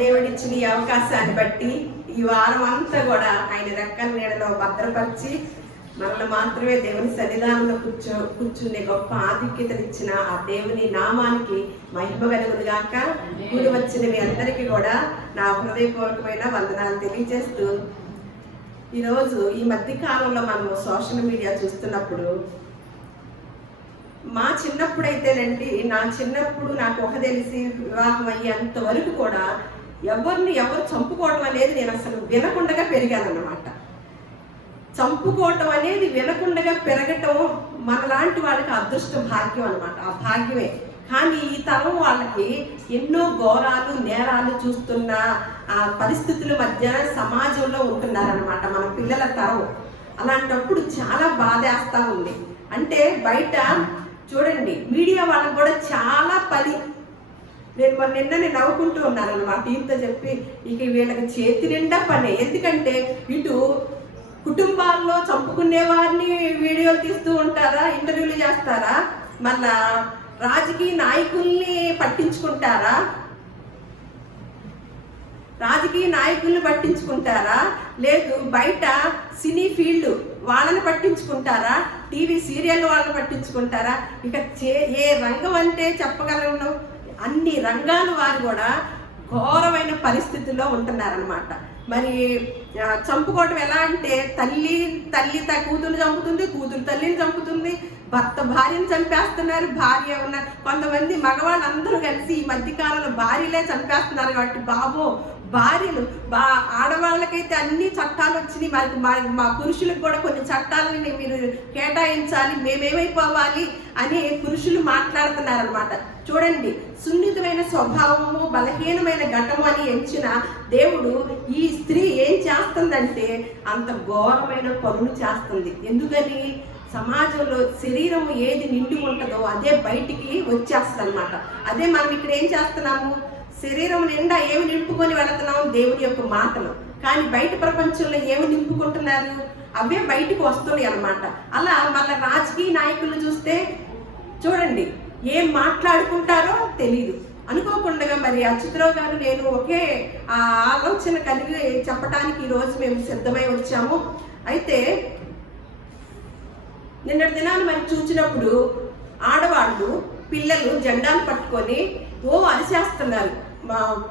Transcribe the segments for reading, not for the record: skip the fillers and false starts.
దేవుడిచ్చిన ఈ అవకాశాన్ని బట్టి ఈ వారం అంతా కూడా ఆయన రెక్కల నీడలో భద్రపరిచి మనల్ని మాత్రమే దేవుని సన్నిధానంలో కూర్చునే గొప్ప ఆధిక్యతనిచ్చిన ఆ దేవుని నామానికి మహిమ కలుగునుగాక. కూడి వచ్చిన మీ అందరికీ కూడా నా హృదయపూర్వకమైన వందనాలు తెలియజేస్తూ, ఈరోజు ఈ మధ్య కాలంలో మనము సోషల్ మీడియా చూస్తున్నప్పుడు, మా చిన్నప్పుడైతేనండి, నా చిన్నప్పుడు నాకు ఒక తెలిసి వివాహం అయ్యేంత వరకు కూడా ఎవరు చంపుకోవడం అనేది నేను అసలు వినకుండా పెరిగానన్నమాట. చంపుకోవటం అనేది వినకుండా పెరగటం మనలాంటి వాళ్ళకి అదృష్టం, భాగ్యం అనమాట. ఆ భాగ్యమే. కానీ ఈ తరం వాళ్ళకి ఎన్నో ఘోరాలు నేరాలు చూస్తున్న ఆ పరిస్థితుల మధ్య సమాజంలో ఉంటున్నారనమాట మన పిల్లల తరం. అలాంటప్పుడు చాలా బాధేస్తూ ఉంది. అంటే బయట చూడండి, మీడియా వాళ్ళకు కూడా చాలా పని. నేను నిన్న నవ్వుకుంటూ ఉన్నాను అనమాట ఇంత చెప్పి, ఇక వీళ్ళకి చేతి నిండా పని. ఎందుకంటే ఇటు కుటుంబాల్లో చంపుకునే వారిని వీడియోలు తీస్తూ ఉంటారా, ఇంటర్వ్యూలు చేస్తారా, మన రాజకీయ నాయకుల్ని పట్టించుకుంటారా, లేదు బయట సినీ ఫీల్డ్ వాళ్ళని పట్టించుకుంటారా, టీవీ సీరియల్ వాళ్ళని పట్టించుకుంటారా, ఇక ఏ రంగం అంటే చెప్పగలను, అన్ని రంగాల వారు కూడా ఘోరమైన పరిస్థితుల్లో ఉంటున్నారనమాట. మరి చంపుకోవటం ఎలా అంటే, తల్లి కూతురు చంపుతుంది, కూతురు తల్లిని చంపుతుంది, భర్త భార్యను చంపేస్తున్నారు, భార్య ఉన్న కొంతమంది మగవాళ్ళు అందరూ కలిసి ఈ మధ్యకాలంలో భార్యలే చంపేస్తున్నారు. కాబట్టి భార్యలు ఆడవాళ్ళకైతే అన్ని చట్టాలు వచ్చినాయి, మరి మా పురుషులకు కూడా కొన్ని చట్టాలని మీరు కేటాయించాలి, మేమేమైపోవాలి అని పురుషులు మాట్లాడుతున్నారనమాట. చూడండి, సున్నితమైన స్వభావము, బలహీనమైన ఘటము అని ఎంచిన దేవుడు ఈ స్త్రీ ఏం చేస్తుందంటే అంత ఘోరమైన పనులు చేస్తుంది. ఎందుకని? సమాజంలో శరీరం ఏది నిండి ఉంటుందో అదే బయటికి వచ్చేస్తుంది అనమాట. అదే మనం ఇక్కడ ఏం చేస్తున్నాము, శరీరం నిండా ఏమి నింపుకొని వెళుతున్నాము, దేవుని యొక్క మాటలు. కానీ బయట ప్రపంచంలో ఏమి నింపుకుంటున్నారు, అవే బయటకు వస్తున్నాయి అన్నమాట. అలా మళ్ళీ రాజకీయ నాయకులు చూస్తే చూడండి, ఏం మాట్లాడుకుంటారో తెలియదు. అనుకోకుండా మరి అచ్యుతరావు గారు నేను ఒకే ఆలోచన కలిగి చెప్పడానికి ఈరోజు మేము సిద్ధమై వచ్చాము. అయితే నిన్నటి దినాన్ని మరి చూసినప్పుడు ఆడవాళ్ళు పిల్లలు జెండాలు పట్టుకొని అరిచేస్తున్నారు,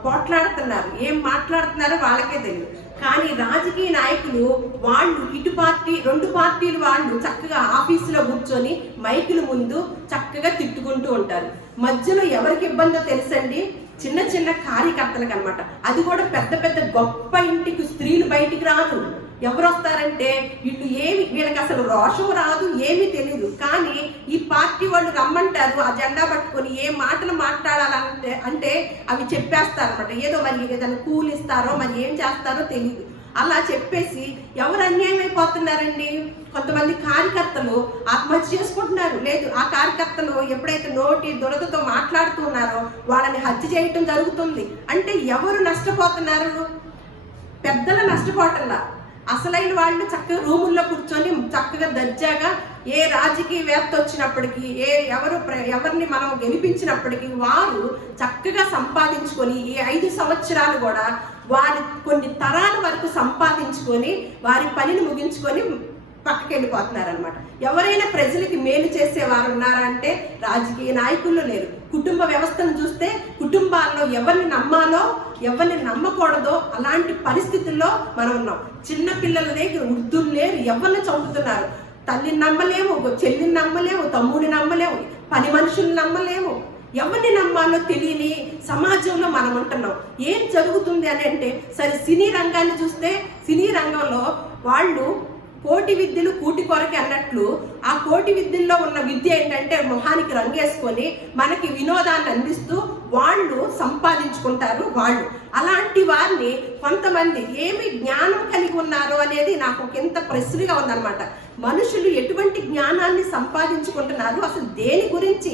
పోట్లాడుతున్నారు, ఏం మాట్లాడుతున్నారో వాళ్ళకే తెలియదు. కానీ రాజకీయ నాయకులు వాళ్ళు ఇటు పార్టీ రెండు పార్టీలు వాళ్ళు చక్కగా ఆఫీసులో కూర్చొని మైకుల ముందు చక్కగా తిట్టుకుంటూ ఉంటారు. మధ్యలో ఎవరికి ఇబ్బందో తెలుసండి, చిన్న చిన్న కార్యకర్తలకు అనమాట. అది కూడా పెద్ద గొప్ప ఇంటికి స్త్రీలు బయటికి రాదు. ఎవరు వస్తారంటే వీళ్ళకి అసలు రోషం రాదు, ఏమీ తెలియదు. కానీ ఈ పార్టీ వాళ్ళు రమ్మంటారు, ఆ జెండా పట్టుకొని ఏ మాటలు మాట్లాడాలంటే అంటే అవి చెప్పేస్తారనమాట. ఏదో మరి ఏదైనా కూలి ఇస్తారో మరి ఏం చేస్తారో తెలియదు. అలా చెప్పేసి ఎవరు అన్యాయం అయిపోతున్నారండి. కొంతమంది కార్యకర్తలు ఆత్మహత్య చేసుకుంటున్నారు. లేదు, ఆ కార్యకర్తలు ఎప్పుడైతే నోటి దురదతో మాట్లాడుతున్నారో వాళ్ళని హత్య చేయటం జరుగుతుంది. అంటే ఎవరు నష్టపోతున్నారు? పెద్దలు నష్టపోవటంలా, అసలైన వాళ్ళు చక్కగా రూముల్లో కూర్చొని చక్కగా దర్జాగా ఏ రాజకీయవేత్త వచ్చినప్పటికీ, ఎవరిని మనం గెలిపించినప్పటికీ వారు చక్కగా సంపాదించుకొని ఈ 5 సంవత్సరాలు కూడా వారి కొన్ని తరాల వరకు సంపాదించుకొని వారి పనిని ముగించుకొని పక్కకి వెళ్ళిపోతున్నారనమాట. ఎవరైనా ప్రజలకి మేలు చేసేవారు ఉన్నారా అంటే రాజకీయ నాయకులు లేరు. కుటుంబ వ్యవస్థను చూస్తే కుటుంబాల్లో ఎవరిని నమ్మాలో ఎవరిని నమ్మకూడదో అలాంటి పరిస్థితుల్లో మనం ఉన్నాం. చిన్న పిల్లల దగ్గర వృద్ధులు లేరు, ఎవరిని చంపుతున్నారు. తల్లిని నమ్మలేము, చెల్లిని నమ్మలేము, తమ్ముడిని నమ్మలేము, పని మనుషుల్ని నమ్మలేము. ఎవరిని నమ్మాలో తెలియని సమాజంలో మనం ఉంటున్నాం. ఏం జరుగుతుంది అని అంటే, సరే సినీ రంగాన్ని చూస్తే సినీ రంగంలో వాళ్ళు కోటి విద్యలు కూటి కొరకే అన్నట్లు ఆ కోటి విద్యల్లో ఉన్న విద్య ఏంటంటే మొహానికి రంగేసుకొని మనకి వినోదాన్ని అందిస్తూ వాళ్ళు సంపాదించుకుంటారు. వాళ్ళు అలాంటి వారిని కొంతమంది ఏమి జ్ఞానం కలిగి ఉన్నారు అనేది నాకు ఎంత ప్రశ్నగా ఉందన్నమాట. మనుషులు ఎటువంటి జ్ఞానాన్ని సంపాదించుకుంటున్నారు, అసలు దేని గురించి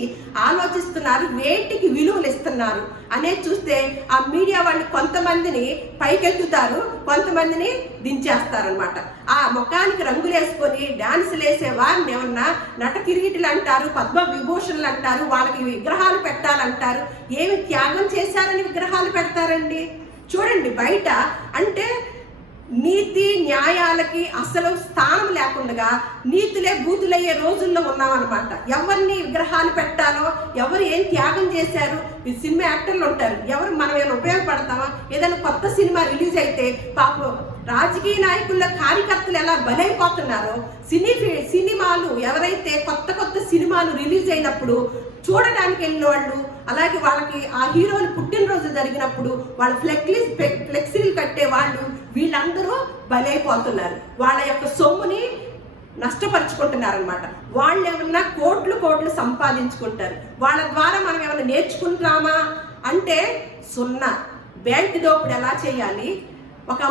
ఆలోచిస్తున్నారు, వేటికి విలువలు ఇస్తున్నారు అనేది చూస్తే ఆ మీడియా వాళ్ళు కొంతమందిని పైకెత్తుతారు, కొంతమందిని దించేస్తారనమాట. ఆ ముఖానికి రంగులు వేసుకొని డాన్సులు వేసే వారిని ఏమన్నా నట కిరీటిలు అంటారు, పద్మ విభూషణలు అంటారు, వాళ్ళకి విగ్రహాలు పెట్టాలంటారు. ఏమి త్యాగం చేశారని విగ్రహాలు పెడతారండి? చూడండి బయట అంటే నీతి న్యాయాలకి అసలు స్థానం లేకుండా నీతులే బూతులయ్యే రోజుల్లో ఉన్నామన్నమాట. ఎవరిని విగ్రహాలు పెట్టాలో, ఎవరు ఏం త్యాగం చేశారు, ఈ సినిమా యాక్టర్లు ఉంటారు, ఎవరు మనం ఏమైనా ఉపయోగపడతామా? ఏదైనా కొత్త సినిమా రిలీజ్ అయితే పాపం రాజకీయ నాయకుల కార్యకర్తలు ఎలా బలైపోతున్నారో, సినిమాలు ఎవరైతే కొత్త సినిమాలు రిలీజ్ అయినప్పుడు చూడడానికి వెళ్ళిన వాళ్ళు, అలాగే వాళ్ళకి ఆ హీరోలు పుట్టినరోజు జరిగినప్పుడు వాళ్ళ ఫ్లెక్సీలు కట్టే వాళ్ళు, వీళ్ళందరూ బలైపోతున్నారు. వాళ్ళ యొక్క సొమ్ముని నష్టపరుచుకుంటున్నారు అనమాట. వాళ్ళు ఏమన్నా కోట్లు సంపాదించుకుంటారు. వాళ్ళ ద్వారా మనం ఏమైనా నేర్చుకుంటామా అంటే సున్నా. బ్యాంక్ దోపిడీ ఎలా చేయాలి, ఒక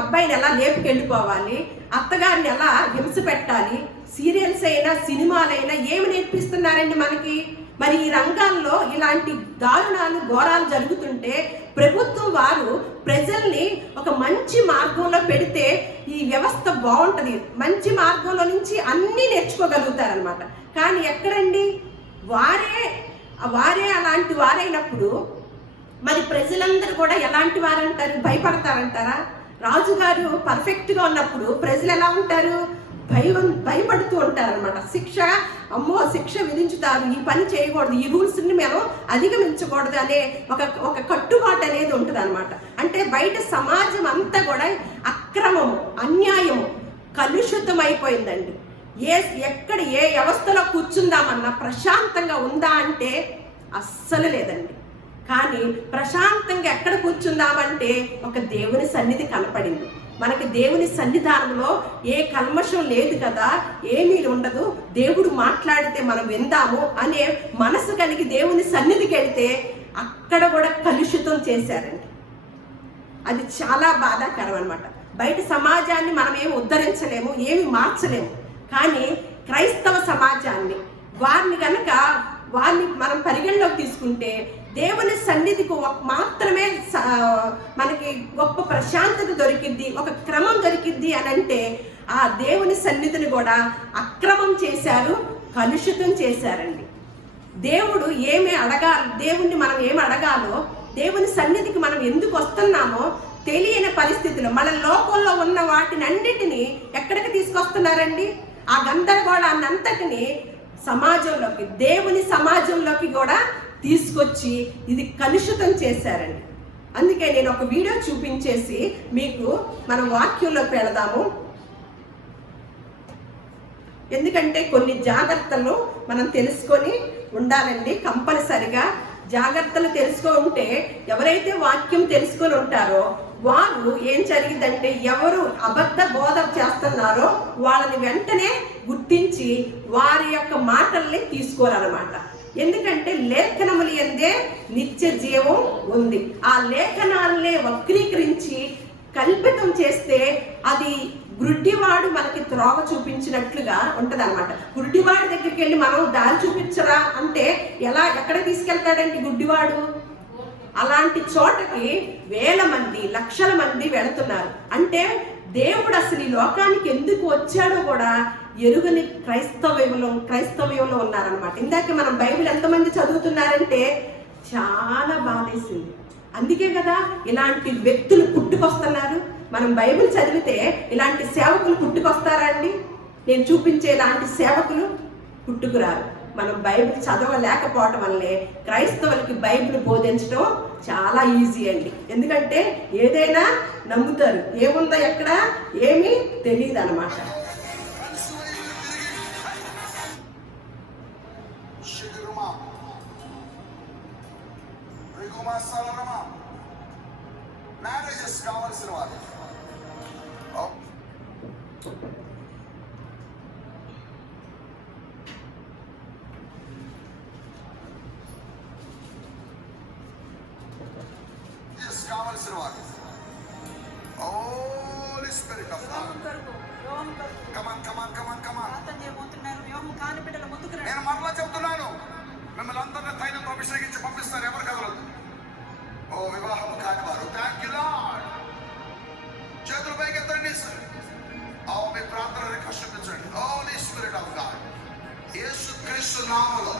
అబ్బాయిని ఎలా లేపుకెళ్ళిపోవాలి, అత్తగారిని ఎలా హింస పెట్టాలి, సీరియల్స్ అయినా సినిమాలైనా ఏమి నేర్పిస్తున్నారండి మనకి? మరి ఈ రంగాల్లో ఇలాంటి దారుణాలు ఘోరాలు జరుగుతుంటే ప్రభుత్వం వారు ప్రజల్ని ఒక మంచి మార్గంలో పెడితే ఈ వ్యవస్థ బాగుంటుంది, మంచి మార్గంలో నుంచి అన్నీ నేర్చుకోగలుగుతారనమాట. కానీ ఎక్కడండి, వారే అలాంటి వారైనప్పుడు మరి ప్రజలందరూ కూడా ఎలాంటి వారంటారు? భయపడతారంటారా? రాజుగారు పర్ఫెక్ట్గా ఉన్నప్పుడు ప్రజలు ఎలా ఉంటారు? భయపడుతూ ఉంటారనమాట. శిక్ష విధించుతారు, ఈ పని చేయకూడదు, ఈ రూల్స్ని మేము అధిగమించకూడదు అనే ఒక కట్టుబాటు అనేది ఉంటుంది అనమాట. అంటే బయట సమాజం అంతా కూడా అక్రమము, అన్యాయము, కలుషితం అయిపోయిందండి. ఎక్కడ ఏ వ్యవస్థలో కూర్చుందామన్నా ప్రశాంతంగా ఉందా అంటే అస్సలు లేదండి. కానీ ప్రశాంతంగా ఎక్కడ కూర్చుందామంటే ఒక దేవుని సన్నిధి కనపడింది. మనకి దేవుని సన్నిధానంలో ఏ కల్మషం లేదు కదా, ఏమీ ఉండదు, దేవుడు మాట్లాడితే మనం విందాము అనే మనసు కలిగి దేవుని సన్నిధికి వెళితే అక్కడ కూడా కలుషితం చేశారండి. అది చాలా బాధాకరం అనమాట. బయట సమాజాన్ని మనం ఏమి ఉద్ధరించలేము, ఏమి మార్చలేము. కానీ క్రైస్తవ సమాజాన్ని వారిని మనం పరిగణలోకి తీసుకుంటే దేవుని సన్నిధికి మాత్రమే మనకి గొప్ప ప్రశాంతత దొరికిద్ది, ఒక క్రమం దొరికిద్ది అని అంటే ఆ దేవుని సన్నిధిని కూడా అక్రమం చేశారు, కలుషితం చేశారండి. దేవుణ్ణి మనం ఏమి అడగాలో, దేవుని సన్నిధికి మనం ఎందుకు వస్తున్నామో తెలియని పరిస్థితుల్లో మన లోకంలో ఉన్న వాటిని అన్నిటినీ ఎక్కడికి తీసుకొస్తున్నారండి? ఆ గందరగోళాన్ని అంతటిని సమాజంలోకి, దేవుని సమాజంలోకి కూడా తీసుకొచ్చి ఇది కలుషితం చేశారండి. అందుకే నేను ఒక వీడియో చూపించేసి మీకు మనం వాక్యంలోకి వెళదాము. ఎందుకంటే కొన్ని జాగ్రత్తలు మనం తెలుసుకొని ఉండాలండి. కంపల్సరిగా జాగ్రత్తలు తెలుసుకుంటే ఎవరైతే వాక్యం తెలుసుకొని ఉంటారో వారు ఏం జరిగిందంటే ఎవరు అబద్ధ బోధ చేస్తున్నారో వాళ్ళని వెంటనే గుర్తించి వారి యొక్క మాటల్ని తీసుకోవాలన్నమాట. ఎందుకంటే లేఖనములు యందే నిత్య జీవం ఉంది. ఆ లేఖనాలనే వక్రీకరించి కల్పితం చేస్తే అది గుడ్డివాడు మనకి త్రోవ చూపించినట్లుగా ఉంటది అనమాట. గుడ్డివాడి దగ్గరికి వెళ్ళి మనం దారి చూపించరా అంటే ఎక్కడ తీసుకెళ్తాడండి గుడ్డివాడు? అలాంటి చోటకి వేల మంది, లక్షల మంది వెళుతున్నారు. అంటే దేవుడు అసలు ఈ లోకానికి ఎందుకు వచ్చాడో కూడా ఎరుగని క్రైస్తవ్యంలో ఉన్నారనమాట. ఇందాక మనం బైబిల్ ఎంతమంది చదువుతున్నారంటే చాలా బాధేసింది. అందుకే కదా ఇలాంటి వ్యక్తులు పుట్టుకొస్తున్నారు. మనం బైబిల్ చదివితే ఇలాంటి సేవకులు పుట్టుకొస్తారా అండి? నేను చూపించే ఇలాంటి సేవకులు పుట్టుకురారు. మనం బైబిల్ చదవలేకపోవటం వల్లే క్రైస్తవులకి బైబిల్ బోధించడం చాలా ఈజీ అండి. ఎందుకంటే ఏదైనా నమ్ముతారు, ఏముందో ఎక్కడ ఏమీ తెలియదు అనమాట. కావాల్సిన వారు కావాల్సిన వారు హోలీ స్పిరిట్ ఆఫ్ గాడ్ నేను మరలా చెప్తున్నాను, మిమ్మల్ని అందరినీ తైలంతో అభిషేకించి పంపిస్తారు, ఎవరు కదలదు. ఓ వివాహం కాని వారు థ్యాంక్ యూ లార్డ్, చేతులు పైకెత్తండి. మీ ప్రార్థనని కష్టించండి. హోలీ స్పిరిట్ ఆఫ్ గాడ్, యేసుక్రీస్తు నామములో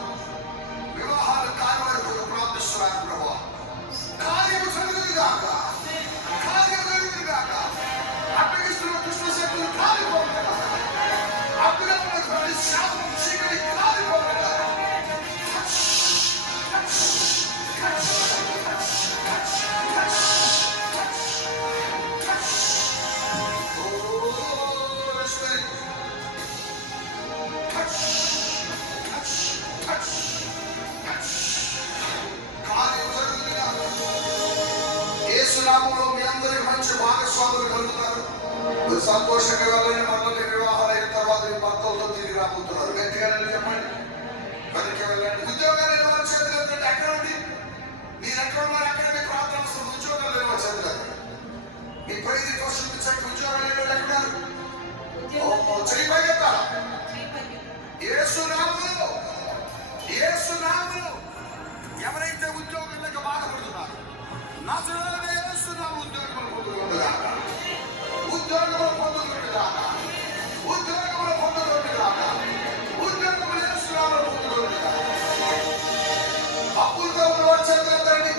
వివాహాలు కాని వారు ప్రార్థిస్తున్నాను. ప్రభువా కార్యము జరుగుతుంది గాక. శాపం చీకటి కాలిపోగా యేసునామములో మీ అందరికి మంచి భాగస్వాములు కలుగుతారు. మీరు సంతోషంగా వెళ్ళండి. మనల్ని వివాహాలు అయిన తర్వాత మీ భర్తలతో తిరిగి రాబోతున్నారు. గట్టిగా చెప్పండి. వెనక్కి వెళ్ళండి. ఉద్యోగాలు లేని వారి చేతులు ఎత్తండి. ఎక్కడ ఉంది? మీరు ఎక్కడ ఉన్నారు? ఎక్కడ మీ ప్రార్థన అవసరం? ఉద్యోగాలు లేని వారి చేతులు ఎత్తండి. మీ ప్రైజ్ కోసం ఇచ్చండి. ఉద్యోగాలు లేని వాళ్ళు ఎక్కడ? చెయ్యి పైకెత్తాలా? యేసునామములో ఎవరైతే ఉద్యోగం లేక బాధపడుతున్నారు, నజరేయుడైన యేసునామములో ఉద్యోగములు పొందుకొనుగాక. ఉద్యోగములు పొందుకొనుగాక. ఉద్యోగములు పొందుకొనుగాక. ఉద్యోగములు యేసునామములో పొందుకొనుగాక. అప్పులతో ఉన్నవారు చేతులెత్తండి.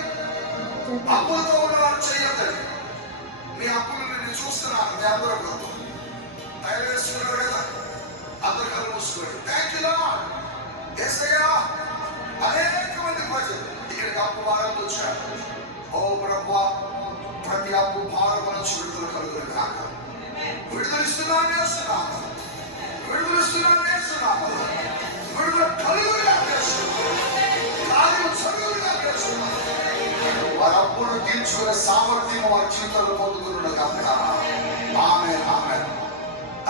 అప్పులతో ఉన్నవారు చేయొద్దండి. మీ అప్పులను నేను చూస్తున్నాను. మీ అందరూ తయారు చేస్తున్నారు కదా, అందరు కళ్ళు మూసుకోండి. Thank you lord. యేసయ్యా, అనేక మంది ప్రజలు ఇక్కడికి అప్పు భారంతో వచ్చారు. ఓ ప్రభువా, ప్రతి అప్పు భారం నుంచి విడుదల కలుగును కాక. విడుదలిస్తున్నాను వేస్తున్నాము. విడుదలిస్తున్నాను వేస్తున్నాము. విడుదల కలుగుగా వేస్తున్నాము. కార్యం చదువుగా వేస్తున్నాము. వారి అప్పును తీర్చుకునే సామర్థ్యం వారి జీవితంలో పొందుకున్నాడు కాక. ఆమేన్, ఆమేన్.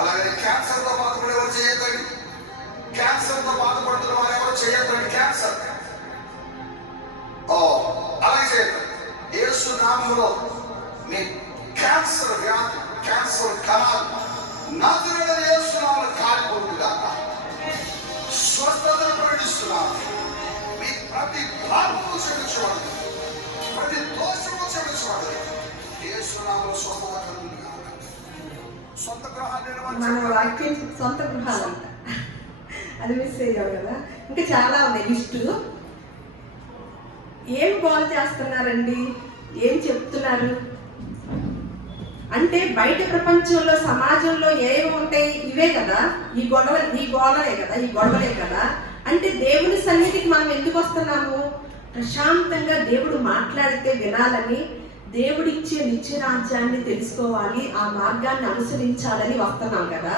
అలాగే క్యాన్సర్ తో బాధపడే వారు చేయొద్దండి. క్యాన్సర్ తో బాధపడుతున్న వారు ఎవరు చేయొద్దండి. క్యాన్సర్ అలాగే చేయొద్దండి. యేసు నామములో మీ క్యాన్సర్ వ్యాధి, క్యాన్సర్ కణాలు నజరేయుడైన యేసు నామములో కాలిపోతుందాక స్వస్థతను ప్రకటిస్తున్నాను. మీ ప్రతి పాపము క్షమించబడదు. ప్రతి దోషము క్షమించబడదు. యేసు నామములో స్వస్థత కలుగును గాక. సొంత గృహాలు మన వాక్యం సొంత గృహాలంట, అది మిస్ అయ్యావు కదా. ఇంకా చాలా ఉన్నాయి లిస్టు. ఏం కాల్ చేస్తున్నారండి, ఏం చెప్తున్నారు అంటే బయట ప్రపంచంలో సమాజంలో ఏమి ఉంటాయి? ఇవే కదా, ఈ గొడవలే కదా. అంటే దేవుని సన్నిధికి మనం ఎందుకు వస్తున్నాము? ప్రశాంతంగా దేవుడు మాట్లాడితే వినాలని, దేవుడిచ్చే నిత్య రాజ్యాన్ని తెలుసుకోవాలి, ఆ మార్గాన్ని అనుసరించాలని వస్తున్నాం కదా.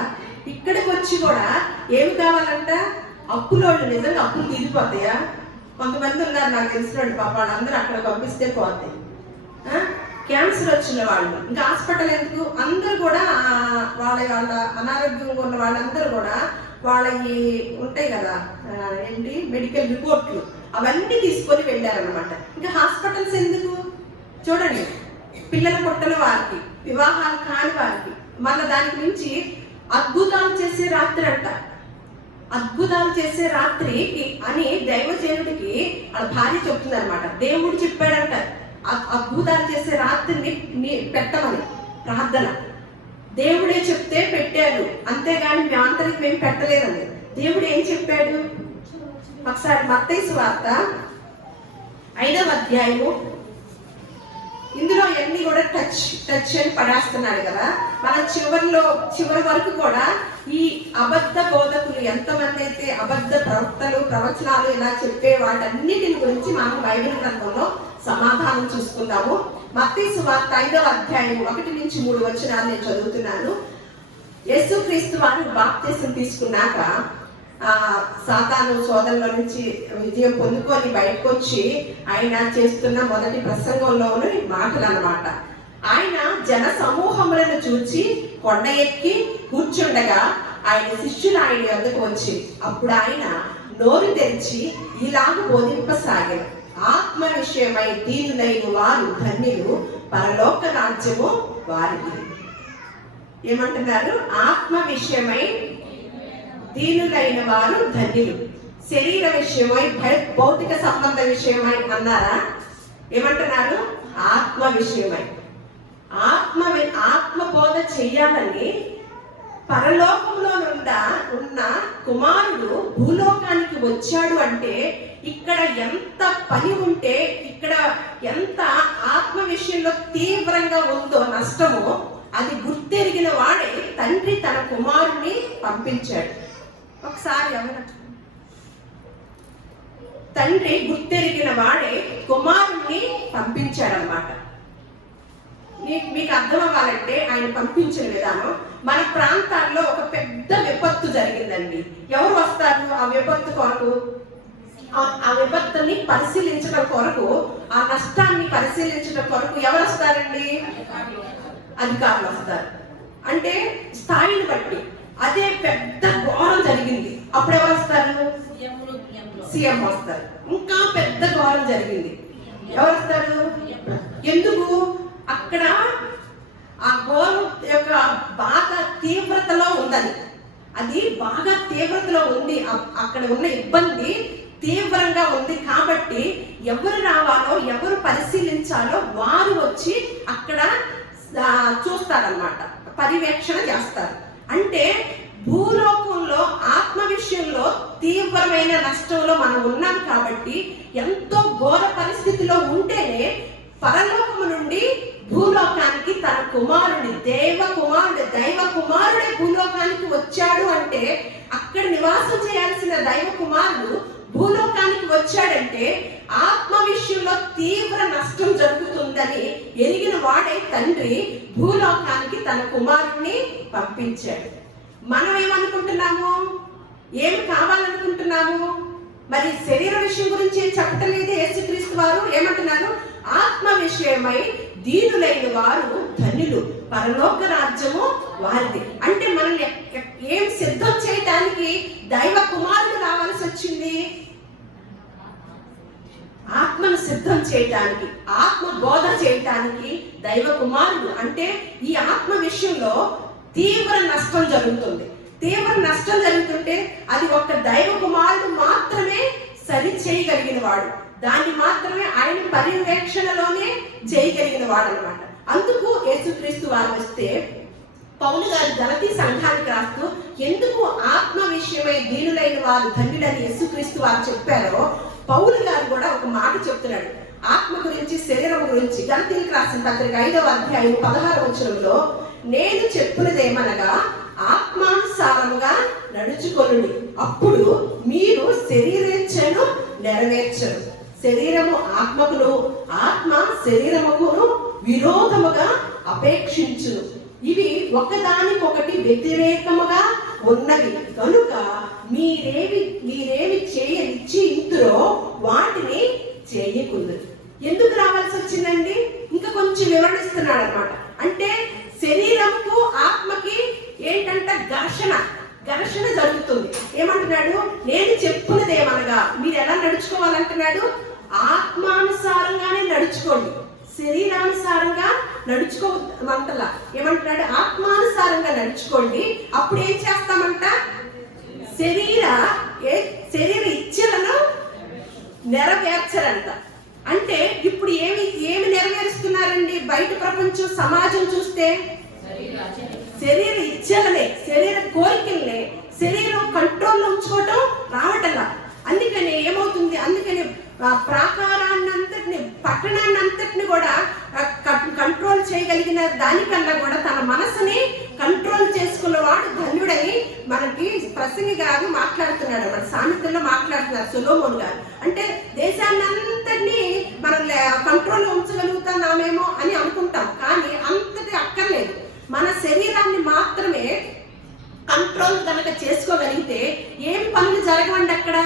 ఇక్కడికి వచ్చి కూడా ఏమి కావాలంట? అప్పులోళ్ళు నిజంగా అప్పులు తీరిపోతాయా? కొంతమంది ఉన్నారు నాకు తెలిసిన వాళ్ళు, పాప వాళ్ళందరూ అక్కడ పంపిస్తే పోతాయి. క్యాన్సర్ వచ్చిన వాళ్ళు ఇంకా హాస్పిటల్ ఎందుకు? అందరూ కూడా వాళ్ళ అనారోగ్యంగా ఉన్న వాళ్ళందరూ కూడా వాళ్ళకి ఉంటాయి కదా, ఏంటి మెడికల్ రిపోర్ట్లు, అవన్నీ తీసుకొని వెళ్ళారనమాట. ఇంకా హాస్పిటల్స్ ఎందుకు? చూడండి, పిల్లల పుట్టల వారికి, వివాహాలు కాని వారికి, మళ్ళీ దానికి నుంచి అద్భుతాలు చేసే రాత్రి అంట. అద్భుతాలు చేసే రాత్రి అని దైవజనుడికి వాళ్ళ భార్య చెప్తుంది అనమాట. దేవుడు చెప్పాడంట అద్భుతాలు చేసే రాత్రిని పెట్టమని ప్రార్థన. దేవుడే చెప్తే పెట్టారు, అంతేగాని మీ ఆంతరికి మేము పెట్టలేదండి. దేవుడు ఏం చెప్పాడు? ఒకసారి మత్తయి సువార్త 5వ అధ్యాయము, ఇందులో అన్ని కూడా టచ్ అని పడేస్తున్నారు కదా. మన చివరి వరకు కూడా ఈ అబద్ధ బోధకులు ఎంతమంది అయితే అబద్ధ ప్రవచనాలు ఇలా చెప్పే వాటన్నిటిని గురించి మనం బైబిల్ గ్రంథంలో సమాధానం చూసుకుందాము. మత్తయి సువార్త 5వ అధ్యాయం 1 నుంచి 3 వచనాలు నేను చదువుతున్నాను. యేసుక్రీస్తు వారు బాప్తిసం తీసుకున్నాక సాతాను సోదరుల నుంచి విజయం పొందుకొని బయటకు వచ్చి ఆయన చేస్తున్న మొదటి ప్రసంగంలోని మాటలు అన్నమాట. ఆయన జన సమూహములను చూచి కొండ ఎక్కి కూర్చుండగా ఆయన శిష్యులు ఆయన వద్దకు వచ్చి అప్పుడు ఆయన నోరు తెరిచి ఇలాగ బోధింపసాగారు. ఆత్మ విషయమై దీనులైన వారు ధన్యులు, పరలోక రాజ్యము వారిది. ఏమంటున్నారు? ఆత్మ విషయమై దీనులైన వారు ధన్యులు. శరీర విషయమై, భౌతిక సంబంధ విషయమై అన్నారా? ఏమంటున్నారు? ఆత్మ విషయమై. ఆత్మ బోధ చెయ్యాలని పరలోకంలో ఉన్న కుమారుడు భూలోకానికి వచ్చాడు అంటే ఇక్కడ ఎంత పని ఉంటే, ఇక్కడ ఎంత ఆత్మ విషయంలో తీవ్రంగా ఉందో నష్టము, అది గుర్తెరిగిన వాడే తండ్రి తన కుమారుని పంపించాడు. ఒకసారి ఎవరు తండ్రి గుర్తెరిగిన వాడే కుమారుణ్ణి పంపించాడనమాట. మీకు అర్థం అవ్వాలంటే ఆయన పంపించిన విధానం, మన ప్రాంతాల్లో ఒక పెద్ద విపత్తు జరిగిందండి. ఎవరు వస్తారు ఆ విపత్తు కొరకు? ఆ విపత్తుని పరిశీలించడం కొరకు, ఆ నష్టాన్ని పరిశీలించడం కొరకు ఎవరు వస్తారండి? అధికారులు వస్తారు. అంటే స్థాయిని బట్టి అదే పెద్ద ఘోరం జరిగింది, అప్పుడు ఎవరు వస్తారు? సీఎం వస్తారు. ఇంకా పెద్ద ఘోరం జరిగింది, ఎవరు వస్తారు? ఎందుకు? అక్కడ ఆ ఘోరం యొక్క బాగా తీవ్రతలో ఉందని, అది బాగా తీవ్రతలో ఉంది, అక్కడ ఉన్న ఇబ్బంది తీవ్రంగా ఉంది కాబట్టి ఎవరు రావాలో ఎవరు పరిశీలించాలో వారు వచ్చి అక్కడ చూస్తారన్నమాట, పర్యవేక్షణ చేస్తారు. అంటే భూలోకంలో ఆత్మ విషయంలో తీవ్రమైన నష్టంలో మనం ఉన్నాం కాబట్టి ఎంతో ఘోర పరిస్థితిలో ఉంటేనే పరలోకము నుండి భూలోకానికి తన కుమారుడి దైవ కుమారుడే భూలోకానికి వచ్చాడు అంటే, అక్కడ నివాసం చేయాల్సిన దైవ కుమారుడు భూలోకానికి వచ్చాడంటే ఆత్మ విషయంలో తీవ్ర నష్టం జరుగుతుందని ఎరిగిన వాడే తండ్రి భూలోకానికి తన కుమారుడిని పంపించాడు. మనం ఏమనుకుంటున్నాము? ఏమి కావాలనుకుంటున్నాము? మరి శరీర విషయం గురించి ఏం చెప్పటలేదు యేసుక్రీస్తు వారు. ఏమంటున్నారు? ఆత్మ విషయమై దీనులైన వారు ధన్యులు, పరలోక రాజ్యము వారిది. అంటే మనల్ని ఏం సిద్ధం చేయడానికి దైవ కుమారుడు రావాల్సి వచ్చింది? ఆత్మను సిద్ధం చేయటానికి, ఆత్మ బోధ చేయటానికి దైవ కుమారుడు. అంటే ఈ ఆత్మ విషయంలో తీవ్ర నష్టం జరుగుతుంది. తీవ్ర నష్టం జరుగుతుంటే అది ఒక దైవ కుమారుడు మాత్రమే సరి చేయగలిగిన వాడు, దాన్ని మాత్రమే ఆయన పర్యవేక్షణలోనే చేయగలిగిన వాడు అనమాట. అందుకు యేసుక్రీస్తు వారు వస్తే పౌలు గారు గలతీ సంఘానికి రాస్తూ ఎందుకు ఆత్మ విషయమై దీనులైన వారు ధన్యులని యేసుక్రీస్తు వారు చెప్పారో పౌలు గారు కూడా ఒక మాట చెప్తున్నాడు ఆత్మ గురించి, శరీరం గురించి. గలతీలకు రాసిన పత్రిక 5వ అధ్యాయం 16వ వచనంలో, నేను చెప్పినదేమనగా ఆత్మానుసారంగా నడుచుకొనుడి, అప్పుడు మీరు శరీరేచ్ఛను నెరవేర్చరు. శరీరము ఆత్మకును, ఆత్మ శరీరముకును విరోధముగా అపేక్షించును. ఇవి ఒకదానికొకటి వ్యతిరేకముగా ఉన్నవి కనుక మీరేమి చేయనిచ్చింతురో వాటిని చేయకుందరు. ఎందుకు రావాల్సి వచ్చిందండి? ఇంకా కొంచెం వివరణిస్తున్నాడు అనమాట. అంటే శరీరంకు ఆత్మకి ఏంటంటే ఘర్షణ జరుగుతుంది. ఏమంటున్నాడు? నేను చెప్పున్నదేమనగా మీరు ఎలా నడుచుకోవాలంటున్నాడు? ఆత్మానుసారంగానే నడుచుకోండి, శరీరానుసారంగా నడుచుకోమంటలా. ఏమంటున్నాడు? ఆత్మానుసారంగా నడుచుకోండి, అప్పుడు ఏం చేస్తామంట? శరీర ఇచ్చలను నెరవేర్చరంట. అంటే ఇప్పుడు ఏమి నెరవేరుస్తున్నారండి? బయట ప్రపంచం, సమాజం చూస్తే శరీర ఇచ్చలనే, శరీర కోరికలనే శరీరం కంట్రోల్లో ఉంచుకోవటం రావటంలా. అందుకని ఏమవుతుంది? అందుకని ప్రాకారాన్ని అంతటిని, పట్టణాన్ని అంతటిని కూడా కంట్రోల్ చేయగలిగిన దానికన్నా కూడా తన మనసుని కంట్రోల్ చేసుకున్నవాడు ధన్యుడని మనకి ప్రసంగి గారు మాట్లాడుతున్నాడు, మన సామెతల్లో మాట్లాడుతున్నారు సొలొమోను గారు. అంటే దేశాన్ని అంతటినీ మనం కంట్రోల్లో ఉంచగలుగుతున్నామేమో అని అనుకుంటాం, కానీ అంతటి అక్కర్లేదు. మన శరీరాన్ని మాత్రమే కంట్రోల్ కనుక చేసుకోగలిగితే ఏం పనులు జరగవండి, అక్కడ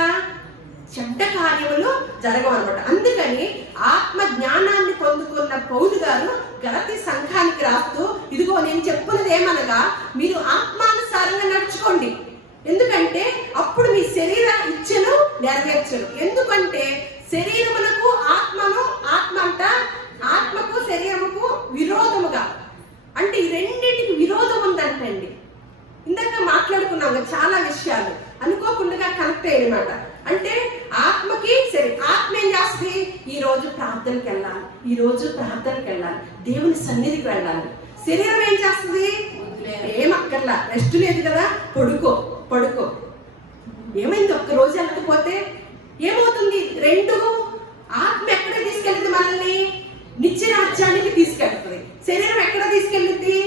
చెడ్డ కార్యములు జరగవన్నమాట. అందుకని ఆత్మ జ్ఞానాన్ని పొందుకున్న పౌలు గారు గలతీ సంఘానికి రాస్తూ ఇదిగో నేను చెప్పున్నది ఏమనగా మీరు ఆత్మానుసారంగా నడుచుకోండి, ఎందుకంటే అప్పుడు మీ శరీర ఇచ్చను నెరవేర్చరు. ఎందుకంటే శరీరమునకు ఆత్మకు శరీరముకు విరోధముగా, అంటే ఈ రెండింటికి విరోధం ఉందంటండి. ఇందాక మాట్లాడుకున్నాం చాలా విషయాలు అనుకోకుండా కనెక్ట్ అయ్యమాట. అంటే ఆత్మకి సరే, ఆత్మ ఏం చేస్తుంది? ఈ రోజు ప్రార్థనకి వెళ్ళాలి, దేవుని సన్నిధికి వెళ్ళాలి. శరీరం ఏం చేస్తుంది? ఏమక్కర్లా, రెస్ట్ లేదు కదా, పడుకో. ఏమైంది? ఒక్క రోజు వెళ్ళకపోతే ఏమవుతుంది? రెండు ఆత్మ ఎక్కడ తీసుకెళ్తుంది? మనల్ని నిత్యరాజ్యానికి తీసుకెళ్తుంది. శరీరం ఎక్కడ తీసుకెళ్తుంది?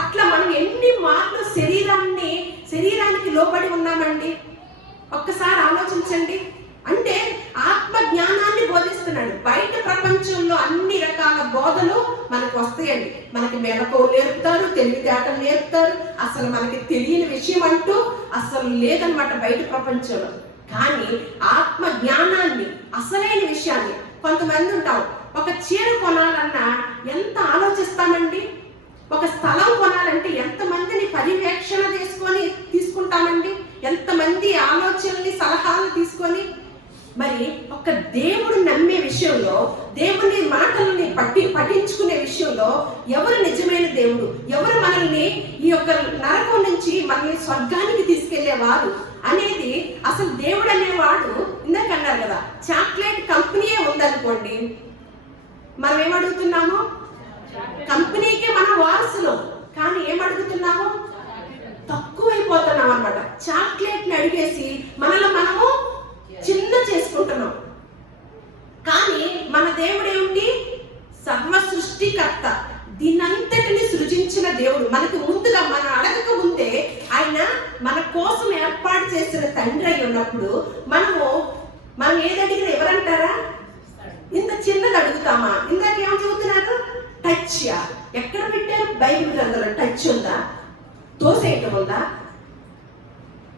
అట్లా మనం ఎన్ని మార్లు శరీరానికి లోబడి ఉన్నామండి? ఒక్కసారి ఆలోచించండి. అంటే ఆత్మ జ్ఞానాన్ని బోధిస్తున్నాడు. బయట ప్రపంచంలో అన్ని రకాల బోధలు మనకు వస్తాయండి. మనకి మెలకువలు నేర్పుతారు, తెలివితేటలు నేర్పుతారు. అసలు మనకి తెలియని విషయం అంటూ అసలు లేదనమాట బయట ప్రపంచంలో. కానీ ఆత్మ జ్ఞానాన్ని, అసలైన విషయాన్ని, కొంతమంది ఉంటాం, ఒక చీర కొనాలన్నా ఎంత ఆలోచిస్తామండి. ఒక స్థలం కొనాలంటే ఎంతమందిని పర్యవేక్షణ తీసుకుంటామండి, ఎంతమంది ఆలోచనల్ని, సలహాలు తీసుకొని. మరి ఒక దేవుడు నమ్మే విషయంలో, దేవుని మాటలని పఠించుకునే విషయంలో ఎవరు నిజమైన దేవుడు, ఎవరు మనల్ని ఈ యొక్క నరకం నుంచి మనల్ని స్వర్గానికి తీసుకెళ్లేవారు అనేది, అసలు దేవుడు అనేవాడు ఇందాక అన్నారు కదా, చాక్లెట్ కంపెనీయే ఉందనుకోండి, మనం ఏమడుగుతున్నాము? కంపెనీకే మనం వారసులు. కానీ ఏమడుగుతున్నాము? తక్కువైపోతున్నాం అన్నమాట. చాక్లెట్ని అడిగేసి మనలో మనము చిన్న చేసుకుంటున్నాం. కానీ మన దేవుడు ఏమిటి? సర్వ సృష్టికర్త, దీనంతటిని సృజించిన దేవుడు. మనకు ముందుగా, మనం అడగక ముందే ఆయన మన కోసం ఏర్పాటు చేసిన తండ్రి అయి ఉన్నప్పుడు మనం ఏది అడిగినా ఎవరంటారా? ఇంత చిన్నది అడుగుతామా? ఇందాక ఏం చదువుతున్నారు? టచ్. ఎక్కడ పెట్టారు? బైబిల్ గ్రంథంలో టచ్ ఉందా? తోసేయటం ఉందా?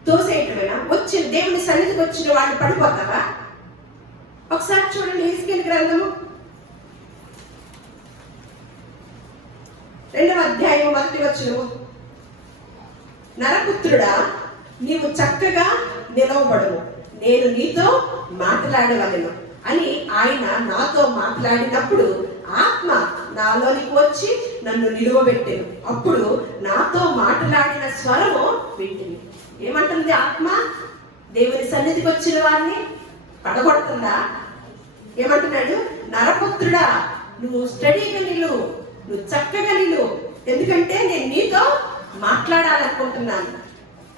తోసేయటమేనా? వచ్చిన దేవుని సన్నిధికి వచ్చిన వాళ్ళు పడిపోతారా? ఒకసారి చూడండి, హిజ్కియా గ్రంథము 2వ అధ్యాయం 1వ వచనము. నరపుత్రుడా, నీవు చక్కగా నిలవబడుము, నేను నీతో మాట్లాడవలెను అని ఆయన నాతో మాట్లాడినప్పుడు ఆత్మ నాలోనికి వచ్చి నన్ను నిలువబెట్టెను. అప్పుడు నాతో మాట్లాడిన స్వరము వింటిని. ఏమంటుంది ఆత్మ? దేవుని సన్నిధికి వచ్చిన వారిని పడగొడుతుందా? ఏమంటున్నాడు? నరపుత్రుడా, నువ్వు స్టడీగా నిలువు, నువ్వు చక్కగా నిలువు, ఎందుకంటే నేను నీతో మాట్లాడాలనుకుంటున్నాను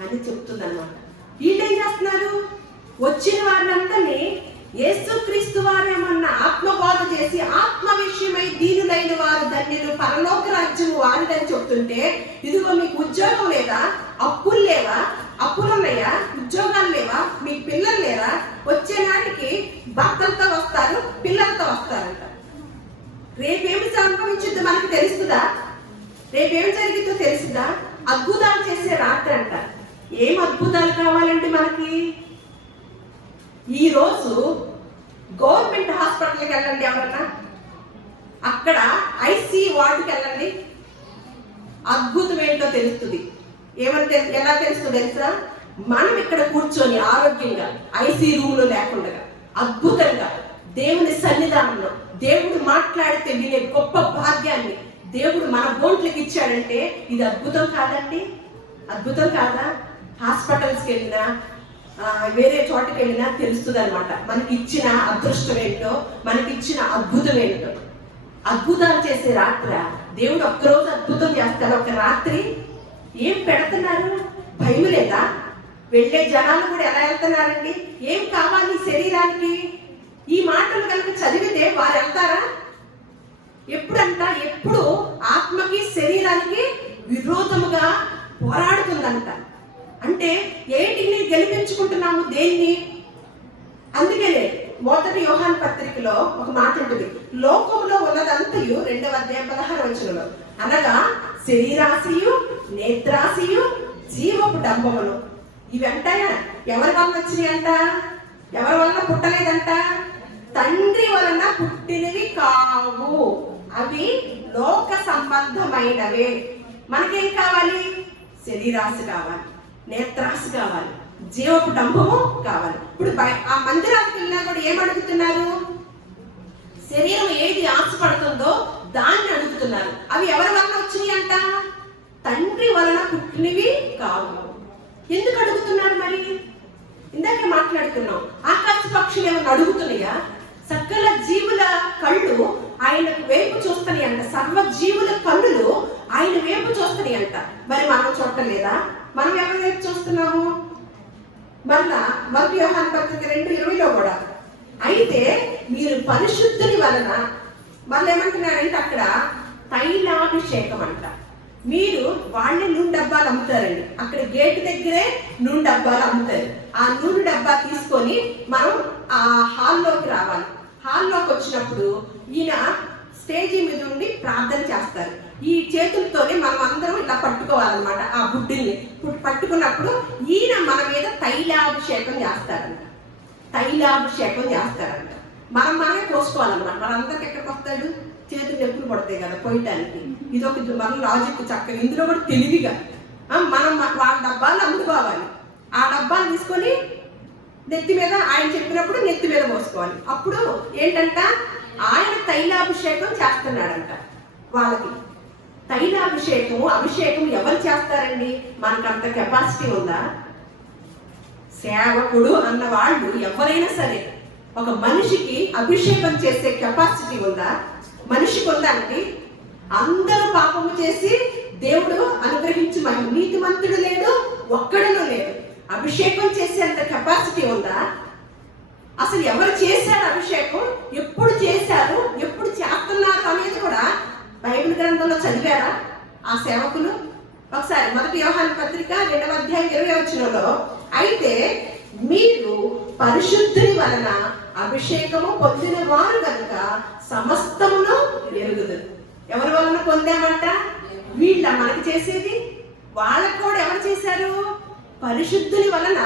అని చెప్తుందన్నమాట. వీళ్ళేం చేస్తున్నారు? వచ్చిన వారినందరినీ యేసుక్రీస్తు వారేమన్నా ఆత్మబోధ చేసి, ఆత్మ విషయమై దీనులైన వారు ధన్యులు, పరలోక రాజ్యము వారిదని చెప్తుంటే, ఇదిగో మీకు ఉద్యోగం లేదా, అప్పులు లేవా, అప్పులు ఉన్నాయా, ఉద్యోగాలు లేవా, మీకు పిల్లలు లేరా, వచ్చే నాటికి భర్తలతో వస్తారు, పిల్లలతో వస్తారంట. రేపేమి సంభవించిందో మనకు తెలుస్తుందా? రేపేం జరిగిందో తెలుస్తుందా? అద్భుతాలు చేసే రాత్రి అంట. ఏం అద్భుతాలు కావాలంటే మనకి? ఈరోజు గవర్నమెంట్ హాస్పిటల్కి వెళ్ళండి, ఎవరన్నా అక్కడ ఐసీ వార్డుకి వెళ్ళండి, అద్భుతం ఏంటో తెలుస్తుంది. ఎలా తెలుస్తుందో తెలుసా? మనం ఇక్కడ కూర్చొని ఆరోగ్యంగా, ఐసీ రూమ్లో లేకుండా అద్భుతంగా దేవుని సన్నిధానంలో దేవుడు మాట్లాడితే వినే గొప్ప భాగ్యాన్ని దేవుడు మన బోంట్లకి ఇచ్చాడంటే ఇది అద్భుతం కాదండి? అద్భుతం కాదా? హాస్పిటల్స్కి వెళ్ళినా, వేరే చోటకి వెళ్ళినా తెలుస్తుంది అనమాట మనకి ఇచ్చిన అదృష్టం ఏంటో, మనకి ఇచ్చిన అద్భుతం ఏంటో. అద్భుతాలు చేసే రాత్ర దేవుడు ఒక్కరోజు అద్భుతం చేస్తాడు. ఒక రాత్రి ఏం పెడుతున్నారు? భయం లేదా? వెళ్ళే జనాలు కూడా ఎలా వెళ్తున్నారండి? ఏం కావాలి శరీరానికి? ఈ మాటలు కనుక చదివితే వారు వెళ్తారా? ఎప్పుడు ఆత్మకి శరీరానికి విరోధముగా పోరాడుతుందంట. అంటే ఏంటిని గెలిపించుకుంటున్నాము? దేన్ని? అందుకనే 1 యోహాను పత్రికలో ఒక మాట ఉంటుంది, లోకంలో ఉన్నదంతయు 2వ అధ్యాయం 16వ వచనంలో, అనగా శరీరాశియు, నేత్రాశియు, జీవపు డంబములు. ఇవంట ఎవరి వల్ల వచ్చినాయంట? ఎవరి వల్ల పుట్టలేదంట? తండ్రి వలన పుట్టినవి కావు, అవి లోక సంబంధమైనవే. మనకేం కావాలి? శరీరాశి కావాలి, నేత్రాశి కావాలి, జీవపు డంబము కావాలి. ఇప్పుడు ఆ మందిరానికి వెళ్ళినా కూడా ఏమడుగుతున్నారు? శరీరం ఏది ఆశపడుతుందో దాన్ని అడుగుతున్నారు. అవి ఎవరి వలన వచ్చినాయి అంట? తండ్రి వలన పుట్టినవి కావు. ఎందుకు అడుగుతున్నారు మరి? ఇందాక మాట్లాడుతున్నాం, ఆకాశ పక్షులు ఏమైనా అడుగుతున్నాయా? సకల జీవుల కళ్ళు ఆయనకు వైపు చూస్తున్నాయి అంట. సర్వ జీవుల కన్నులు ఆయన వైపు చూస్తున్నాయి అంట. మరి మనం చూడలేదా? మనం ఎవరి వైపు చూస్తున్నాము? మళ్ళా 1 యోహాను పత్రిక 2:20లో కూడా, అయితే మీరు పరిశుద్ధుని వలన, మళ్ళీ ఏమంటున్నాడంటే అక్కడ తైలాభిషేకం అంట. మీరు వాళ్ళే నూనె డబ్బాలు అమ్ముతారండి. అక్కడ గేట్ దగ్గరే నూనె డబ్బాలు అమ్ముతారు. ఆ నూనె డబ్బా తీసుకొని మనం ఆ హాల్లోకి రావాలి. హాల్లోకి వచ్చినప్పుడు ఈయన స్టేజీ మీద ఉండి ప్రార్థన చేస్తారు. ఈ చేతులతోనే మనం అందరం ఇలా పట్టుకోవాలన్నమాట. ఆ బుడ్డిల్ని పట్టుకున్నప్పుడు ఈయన మన మీద తైలాభిషేకం చేస్తారంట. తైలాభిషేకం చేస్తారంట. మనమే పోసుకోవాలన్నమాట. మనందరికి ఎక్కడికి వస్తాడు? చేతులు ఎప్పుడు పడతాయి కదా పోయటానికి. ఇది ఒక మన లాజిక్ చక్కగా. ఇందులో కూడా తెలివిగా మనం వాళ్ళ డబ్బాలు అమ్ముకోవాలి. ఆ డబ్బాలు తీసుకొని నెత్తి మీద ఆయన చెప్పినప్పుడు నెత్తి మీద పోసుకోవాలి. అప్పుడు ఏంటంట, ఆయన తైలాభిషేకం చేస్తున్నాడంట వాళ్ళకి. అభిషేకం ఎవరు చేస్తారండి? మనకంత కెపాసిటీ ఉందా? సేవకుడు అన్న వాళ్ళు ఎవరైనా సరే ఒక మనిషికి అభిషేకం చేసే కెపాసిటీ ఉందా? మనిషికి ఉందా అండి? అందరూ పాపము చేసి దేవుడు అనుగ్రహించి నీతిమంతుడు లేడు, ఒక్కడనూ లేడు. అభిషేకం చేసేంత కెపాసిటీ ఉందా? అసలు ఎవరు చేశారు అభిషేకం? ఎప్పుడు చేశారు? ఎప్పుడు చేస్తున్నారు అనేది కూడా బైబిల్ గ్రంథంలో చదివారా ఆ సేవకులు? ఒకసారి 1 యోహాను పత్రిక 2వ అధ్యాయం 20వ వచనంలో, అయితే మీరు పరిశుద్ధుని వలన అభిషేకము పొందిన వారు కనుక సమస్తమును ఎరుగుదురు. ఎవరి వలన పొందామంట? వీళ్ళ మనకి చేసేది. వాళ్ళకు కూడా ఎవరు చేశారు? పరిశుద్ధుని వలన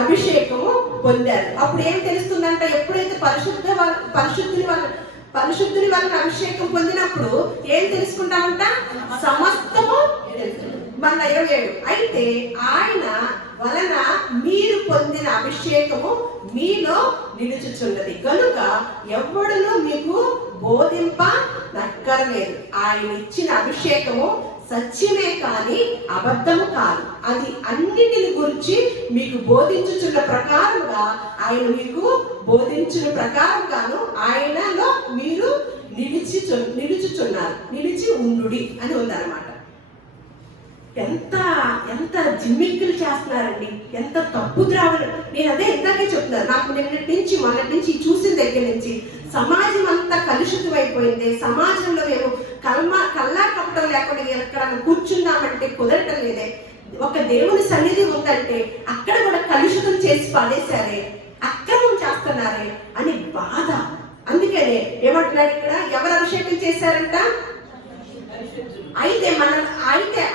అభిషేకము పొందారు. అప్పుడు ఏం తెలుస్తుందంట? ఎప్పుడైతే పరిశుద్ధుని వలన అభిషేకం పొందినప్పుడు ఏం తెలుసుకుంటామంట? సమస్తము. మన 27, అయితే ఆయన వలన మీరు పొందిన అభిషేకము మీలో నిలుచుచున్నది కనుక ఎవ్వడును మీకు బోధింప నక్కర్లేదు. ఆయన ఇచ్చిన అభిషేకము సత్యమే కానీ అబద్ధము కాదు. అది అన్నిటిని గురించి మీకు బోధించుచున్న ప్రకారంగా ఆయన మీకు బోధించిన ప్రకారంగాను ఆయనలో మీరు నిలుచుచున్నారు. నిలిచి ఉండుడి అని ఉందన్నమాట. ఎంత జిమ్మిక్కులు చేస్తున్నారండి, ఎంత తప్పు ద్రావణం. నేను అదే ఇందాకే చెప్తున్నాను. నాకు మొన్నటి నుంచి చూసిన దగ్గర నుంచి సమాజం అంతా కలుషితం అయిపోయింది. సమాజంలో మేము కల్లా కప్పటం లేకుండా ఎక్కడ కూర్చుందామంటే కుదరటం లేదే. ఒక దేవుని సన్నిధి ఉందంటే అక్కడ కూడా కలుషితం చేసి పాడేశారే, అక్రమం చేస్తున్నారే అని బాధ. అందుకనే ఏమంటున్నాడు ఇక్కడ? ఎవరు అభిషేకం చేశారంట? అయితే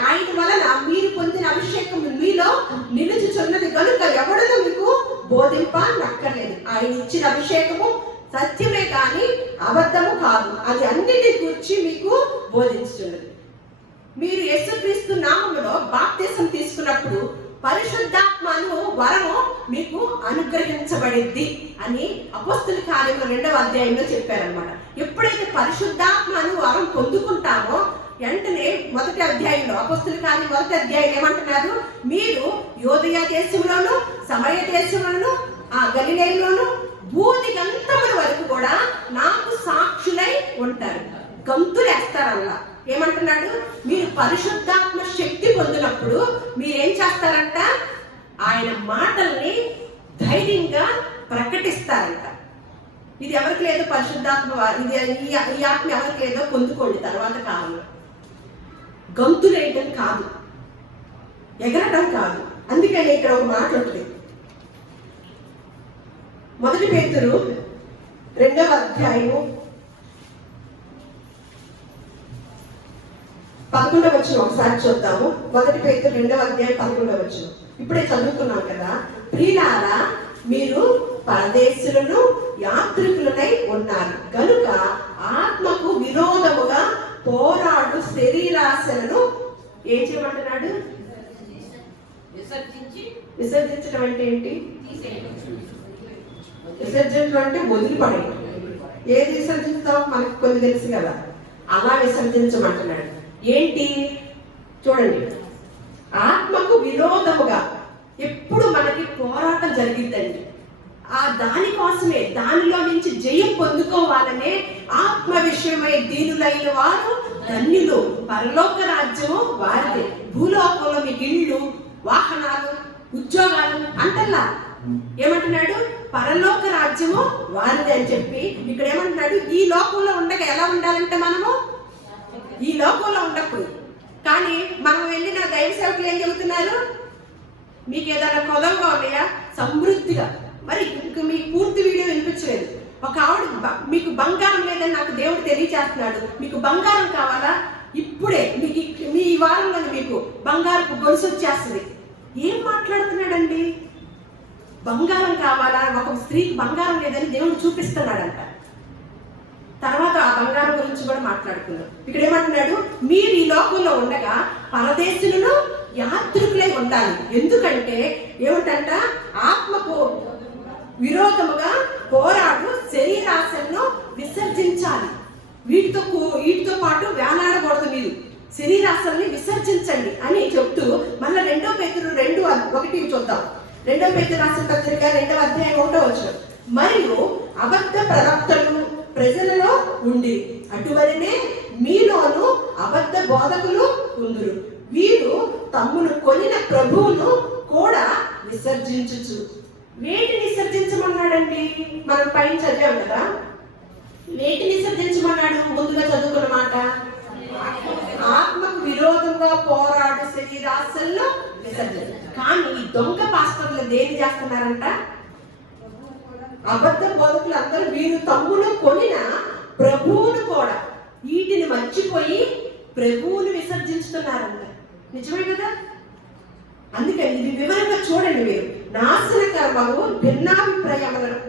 ఆయన వలన మీరు పొందిన అభిషేకం మీలో నిలుచుచున్నది కనుక ఎవడను మీకు బోధింప నక్కర్లేదు. ఆయన ఇచ్చిన అభిషేకము సత్యమే కానీ అబద్ధము కాదు. అది అన్నిటి గురించి మీకు బోధించుచున్నది. మీరు యేసుక్రీస్తు నామములో బాప్తిసం తీసుకున్నప్పుడు పరిశుద్ధాత్మను వరము మీకు అనుగ్రహించబడింది అని అపోస్తలుల కార్యముల 2వ అధ్యాయంలో చెప్పారనమాట. ఎప్పుడైతే పరిశుద్ధాత్మను వరం పొందుకుంటామో వెంటనే 1వ అధ్యాయంలో అపోస్తలుల కార్యం 1వ అధ్యాయం ఏమంటున్నారు? మీరు యోదయ దేశంలోను సమరయ దేశంలోను గలిలయలోను భూమి గంతముల వరకు కూడా నాకు సాక్షులై ఉంటారు. గంతులేస్తారల్లా. ఏమంటున్నాడు? మీరు పరిశుద్ధాత్మ శక్తి పొందినప్పుడు మీరేం చేస్తారంట? ఆయన మాటల్ని ధైర్యంగా ప్రకటిస్తారంట. ఇది ఎవరికి లేదో పరిశుద్ధాత్మ, ఈ ఆత్మ ఎవరికి లేదో పొందుకోండి తర్వాత కాలంలో. గంతులేయటం కాదు, ఎగరటం కాదు. అందుకని ఇక్కడ ఒక మాట ఉంటుంది. 1 పేతురు 2వ అధ్యాయము 11వ వచనం ఒకసారి చూద్దాము. 1 పేతురు 2వ అధ్యాయం 11వ వచనం. ఇప్పుడే చదువుకున్నాం కదా. ప్రియులారా, మీరు పరదేశులను యాత్రికులనై ఉన్నారు కనుక ఆత్మకు విరోధముగా పోరాడు శరీరాశలను ఏం చేయమంటున్నాడు? విసర్జించడం అంటే ఏంటి? విసర్జించడం అంటే వదిలిపడేయడం. ఏది విసర్జిస్తావు మనకు కొన్ని తెలుసు కదా. అలా విసర్జించమంటున్నాడు. ఏంటి చూడండి, ఆత్మకు విరోధముగా ఎప్పుడు మనకి పోరాటం జరిగిద్దండి. దానికోసమే, దానిలో నుంచి జయం పొందుకోవాలనే ఆత్మ విషయమై దీనులైన వారు ధన్యులు, పరలోక రాజ్యము వారిదే. భూలోకంలో మీకు ఇళ్ళు, వాహనాలు, ఉద్యోగాలు అంటల్లా. ఏమంటున్నాడు? పరలోక రాజ్యము వారిదే అని చెప్పి ఇక్కడ ఏమంటున్నాడు? ఈ లోకంలో ఉండగా ఎలా ఉండాలంటే మనము ఈ లోకంలో ఉండప్పుడు కానీ మనం వెళ్ళిన దైవ సేవకులు ఏం చెబుతున్నారు? మీకు ఏదైనా కొదవగా ఉన్నాయా? సమృద్ధిగా. మరి ఇంక మీకు పూర్తి వీడియో వినిపించలేదు. ఒక ఆవిడ మీకు బంగారం లేదని నాకు దేవుడు తెలియజేస్తున్నాడు, మీకు బంగారం కావాలా? ఇప్పుడే మీకు మీ వారంలో మీకు బంగారపు గొలుసు వచ్చేస్తుంది. ఏం మాట్లాడుతున్నాడండి? బంగారం కావాలా? ఒక స్త్రీకి బంగారం లేదని దేవుడు చూపిస్తున్నాడంట. తర్వాత ఆ బంగారం గురించి కూడా మాట్లాడుకుందాం. ఇక్కడ ఏమంటున్నాడు? మీరు ఈ లోకంలో ఉండగా పరదేశులను యాత్రికులై ఉండాలి. ఎందుకంటే ఏమిటంట? ఆత్మకు విరోధముగా పోరాడు శరీరాశలను విసర్జించాలి. వీటితో పాటు వేలాడకూడదు, మీరు శరీరాశల్ని విసర్జించండి అని చెప్తూ మళ్ళీ 2 పేతురు 2:1 చూద్దాం. 2 పేతురు రాసిన పత్రిక 2వ అధ్యాయం 1వ వచనం. మరియు అబద్ధ ప్రవక్తలు ప్రజలలో ఉండి అటువలనే మీలోను అబద్ధ బోధకులు ఉందురు. వీరు తమ్మును కొనిన ప్రభువును కూడా విసర్జించుచు. వేటిని విసర్జించమన్నాడండి? మనం పైన చదివాం కదా. వేటిని విసర్జించమన్నాడు? ముందుగా చదువుకున్న మాట, ఆత్మకు విరోధంగా పోరాడు శరీరాశలను విసర్జించు. కానీ ఈ దొంగ పాస్టర్లు దేని చేస్తున్నారంట? అబద్ధ బోధకులు అందరూ వీరు తమ్మును కొనిన ప్రభువును కూడా, వీటిని మర్చిపోయి ప్రభువును విసర్జించుతున్నారంట. నిజమే కదా? అందుకని ఇది వివరంగా చూడండి. మీరు నాశనకరము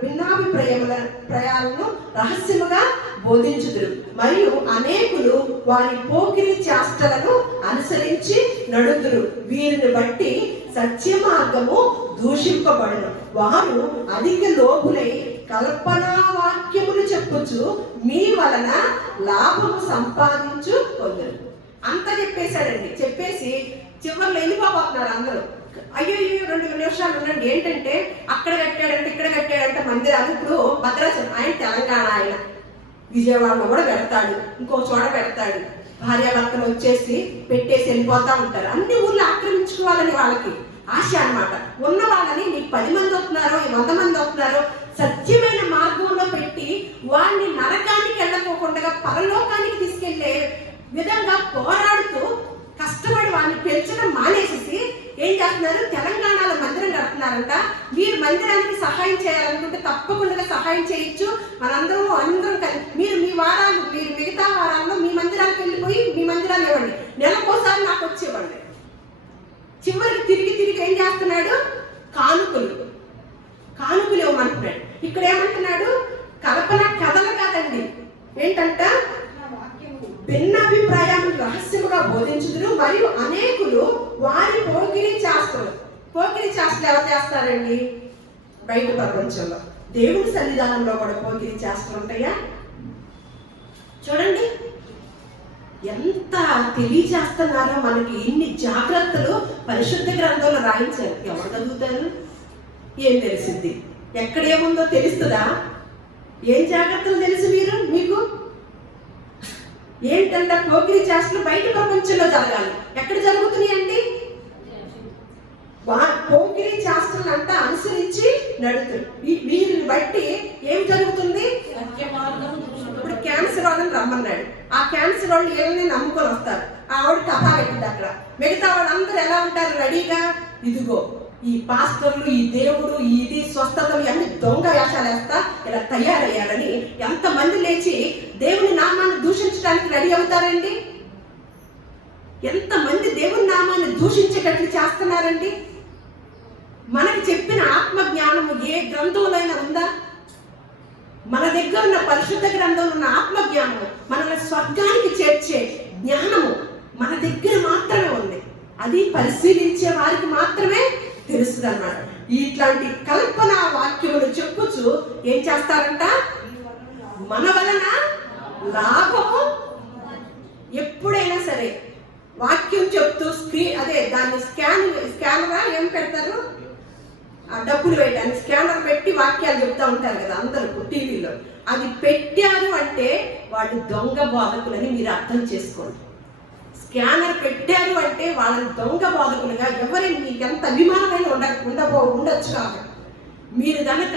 భిన్నాభిప్రాయాలను రహస్యముగా బోధించుదురు, మరియు అనేకులు వారి పోకిరి చేష్టలను అనుసరించి నడుదురు. వీరిని బట్టి సత్య మార్గము దూషింపబడును. వారు అధిక లోపులై కల్పనా వాక్యములు చెప్పుచు మీ వలన లాభము సంపాదించు కొందరు. అంత చెప్పేశాడండి. చెప్పేసి చివరిలో వెళ్ళిపోతున్నారు అందరూ. అయ్యో 2 నిమిషాలు ఉండండి. ఏంటంటే అక్కడ కట్టాడంటే ఇక్కడ కట్టాడంటే మందిరాలు. ఇప్పుడు భద్రాచలం ఆయన తెలంగాణ, ఆయన విజయవాడలో కూడా పెడతాడు, ఇంకో చోట పెడతాడు. భార్యాభర్తలు వచ్చేసి పెట్టేసి వెళ్ళిపోతా ఉంటారు. అన్ని ఊర్లు ఆక్రమించుకోవాలని వాళ్ళకి ఆశ అన్నమాట. ఉన్న వాళ్ళని నీకు 10 మంది వస్తున్నారో 100 మంది వస్తున్నారో సత్యమైన మార్గంలో పెట్టి వాడిని నరకానికి వెళ్ళకోకుండా పరలోకానికి తీసుకెళ్లే విధంగా పోరాడుతూ కష్టపడి వాడిని పెంచడం మానేసేసి ఏం చేస్తున్నారు? తెలంగాణలో మందిరం కడుతున్నారంట. మీరు మందిరానికి సహాయం చేయాలనుకుంటే తప్పకుండా సహాయం చేయొచ్చు. అందరం కలిసి మీరు మిగతా వారాల్లో మీ మందిరానికి వెళ్ళిపోయి మీ మందిరాలు ఇవ్వండి, నెలకోసారి నాకు వచ్చి ఇవ్వండి. చివరికి తిరిగి ఏం చేస్తున్నాడు? కానుకలు ఇవ్వమంటున్నాడు. ఇక్కడ ఏమంటున్నాడు? కల్పన కథలు కాదండి. ఏంటంట? భిన్నాభిప్రాయాలను రహస్యముగా బోధించుదురు, మరియు అనేకులు వారి పోకిరి చేష్టలు ఎవరు చేస్తారండి? బయట ప్రపంచంలో. దేవుని సన్నిధానంలో కూడా పోకిరి చేష్టలు ఉంటాయా? చూడండి ఎంత తెలియజేస్తున్నారో మనకి. ఇన్ని జాగ్రత్తలు పరిశుద్ధ గ్రంథంలో రాయించారు. ఎవరు చదువుతారు? ఏం తెలిసింది? ఎక్కడేముందో తెలుస్తుందా? ఏం జాగ్రత్తలు తెలుసు మీకు? ఏంటంటే పోకిరి చేష్టలు బయట ప్రపంచంలో జరగాలి. ఎక్కడ జరుగుతున్నాయండి? పోకిరి చేష్టలు అంతా అనుసరించి నడుతున్నారు. వీరిని బట్టి ఏం జరుగుతుంది? ఇప్పుడు క్యాన్సర్ వాళ్ళని రమ్మన్నాడు. ఆ క్యాన్సర్ వాళ్ళు ఏమైనా నమ్ముకొని వస్తారు. ఆవిడ కథా పెట్టింది అక్కడ. మిగతా వాళ్ళందరూ ఎలా ఉంటారు? రెడీగా, ఇదిగో ఈ పాస్టర్లు, ఈ దేవుడు, ఇది స్వస్థతలు అన్ని దొంగ వేషాలు వేస్తా ఇలా తయారయ్యారని ఎంతమంది లేచి దేవుని నామాన్ని దూషించడానికి రెడీ అవుతారండి? ఎంతమంది దేవుని నామాన్ని దూషించేటట్లు చేస్తున్నారండి? మనకి చెప్పిన ఆత్మ జ్ఞానము ఏ గ్రంథంలోనైనా ఉందా? మన దగ్గర ఉన్న పరిశుద్ధ గ్రంథంలో ఉన్న ఆత్మ జ్ఞానము, మనల్ని స్వర్గానికి చేర్చే జ్ఞానము మన దగ్గర మాత్రమే ఉంది. అది పరిశీలించే వారికి మాత్రమే తెలుస్తుంది అన్నమాట. ఇట్లాంటి కల్పన వాక్యములు చెప్పుచు ఏం చేస్తారంట? మన వలన లాభము. ఎప్పుడైనా సరే వాక్యం చెప్తూ దాన్ని స్కానర్ ఏం పెడతారు? ఆ డబ్బులు వేయడానికి స్కానర్ పెట్టి వాక్యాలు చెప్తా ఉంటారు కదా అందరూ టీవీలో. అది పెట్టారు అంటే వాళ్ళు దొంగ బోధకులని మీరు అర్థం చేసుకోండి. స్కానర్ పెట్టారు అంటే వాళ్ళని దొంగ బోధకులుగా ఎవరైనా మీకు ఎంత అభిమానమైన ఉండొచ్చు. కాబట్టి మీరు కనుక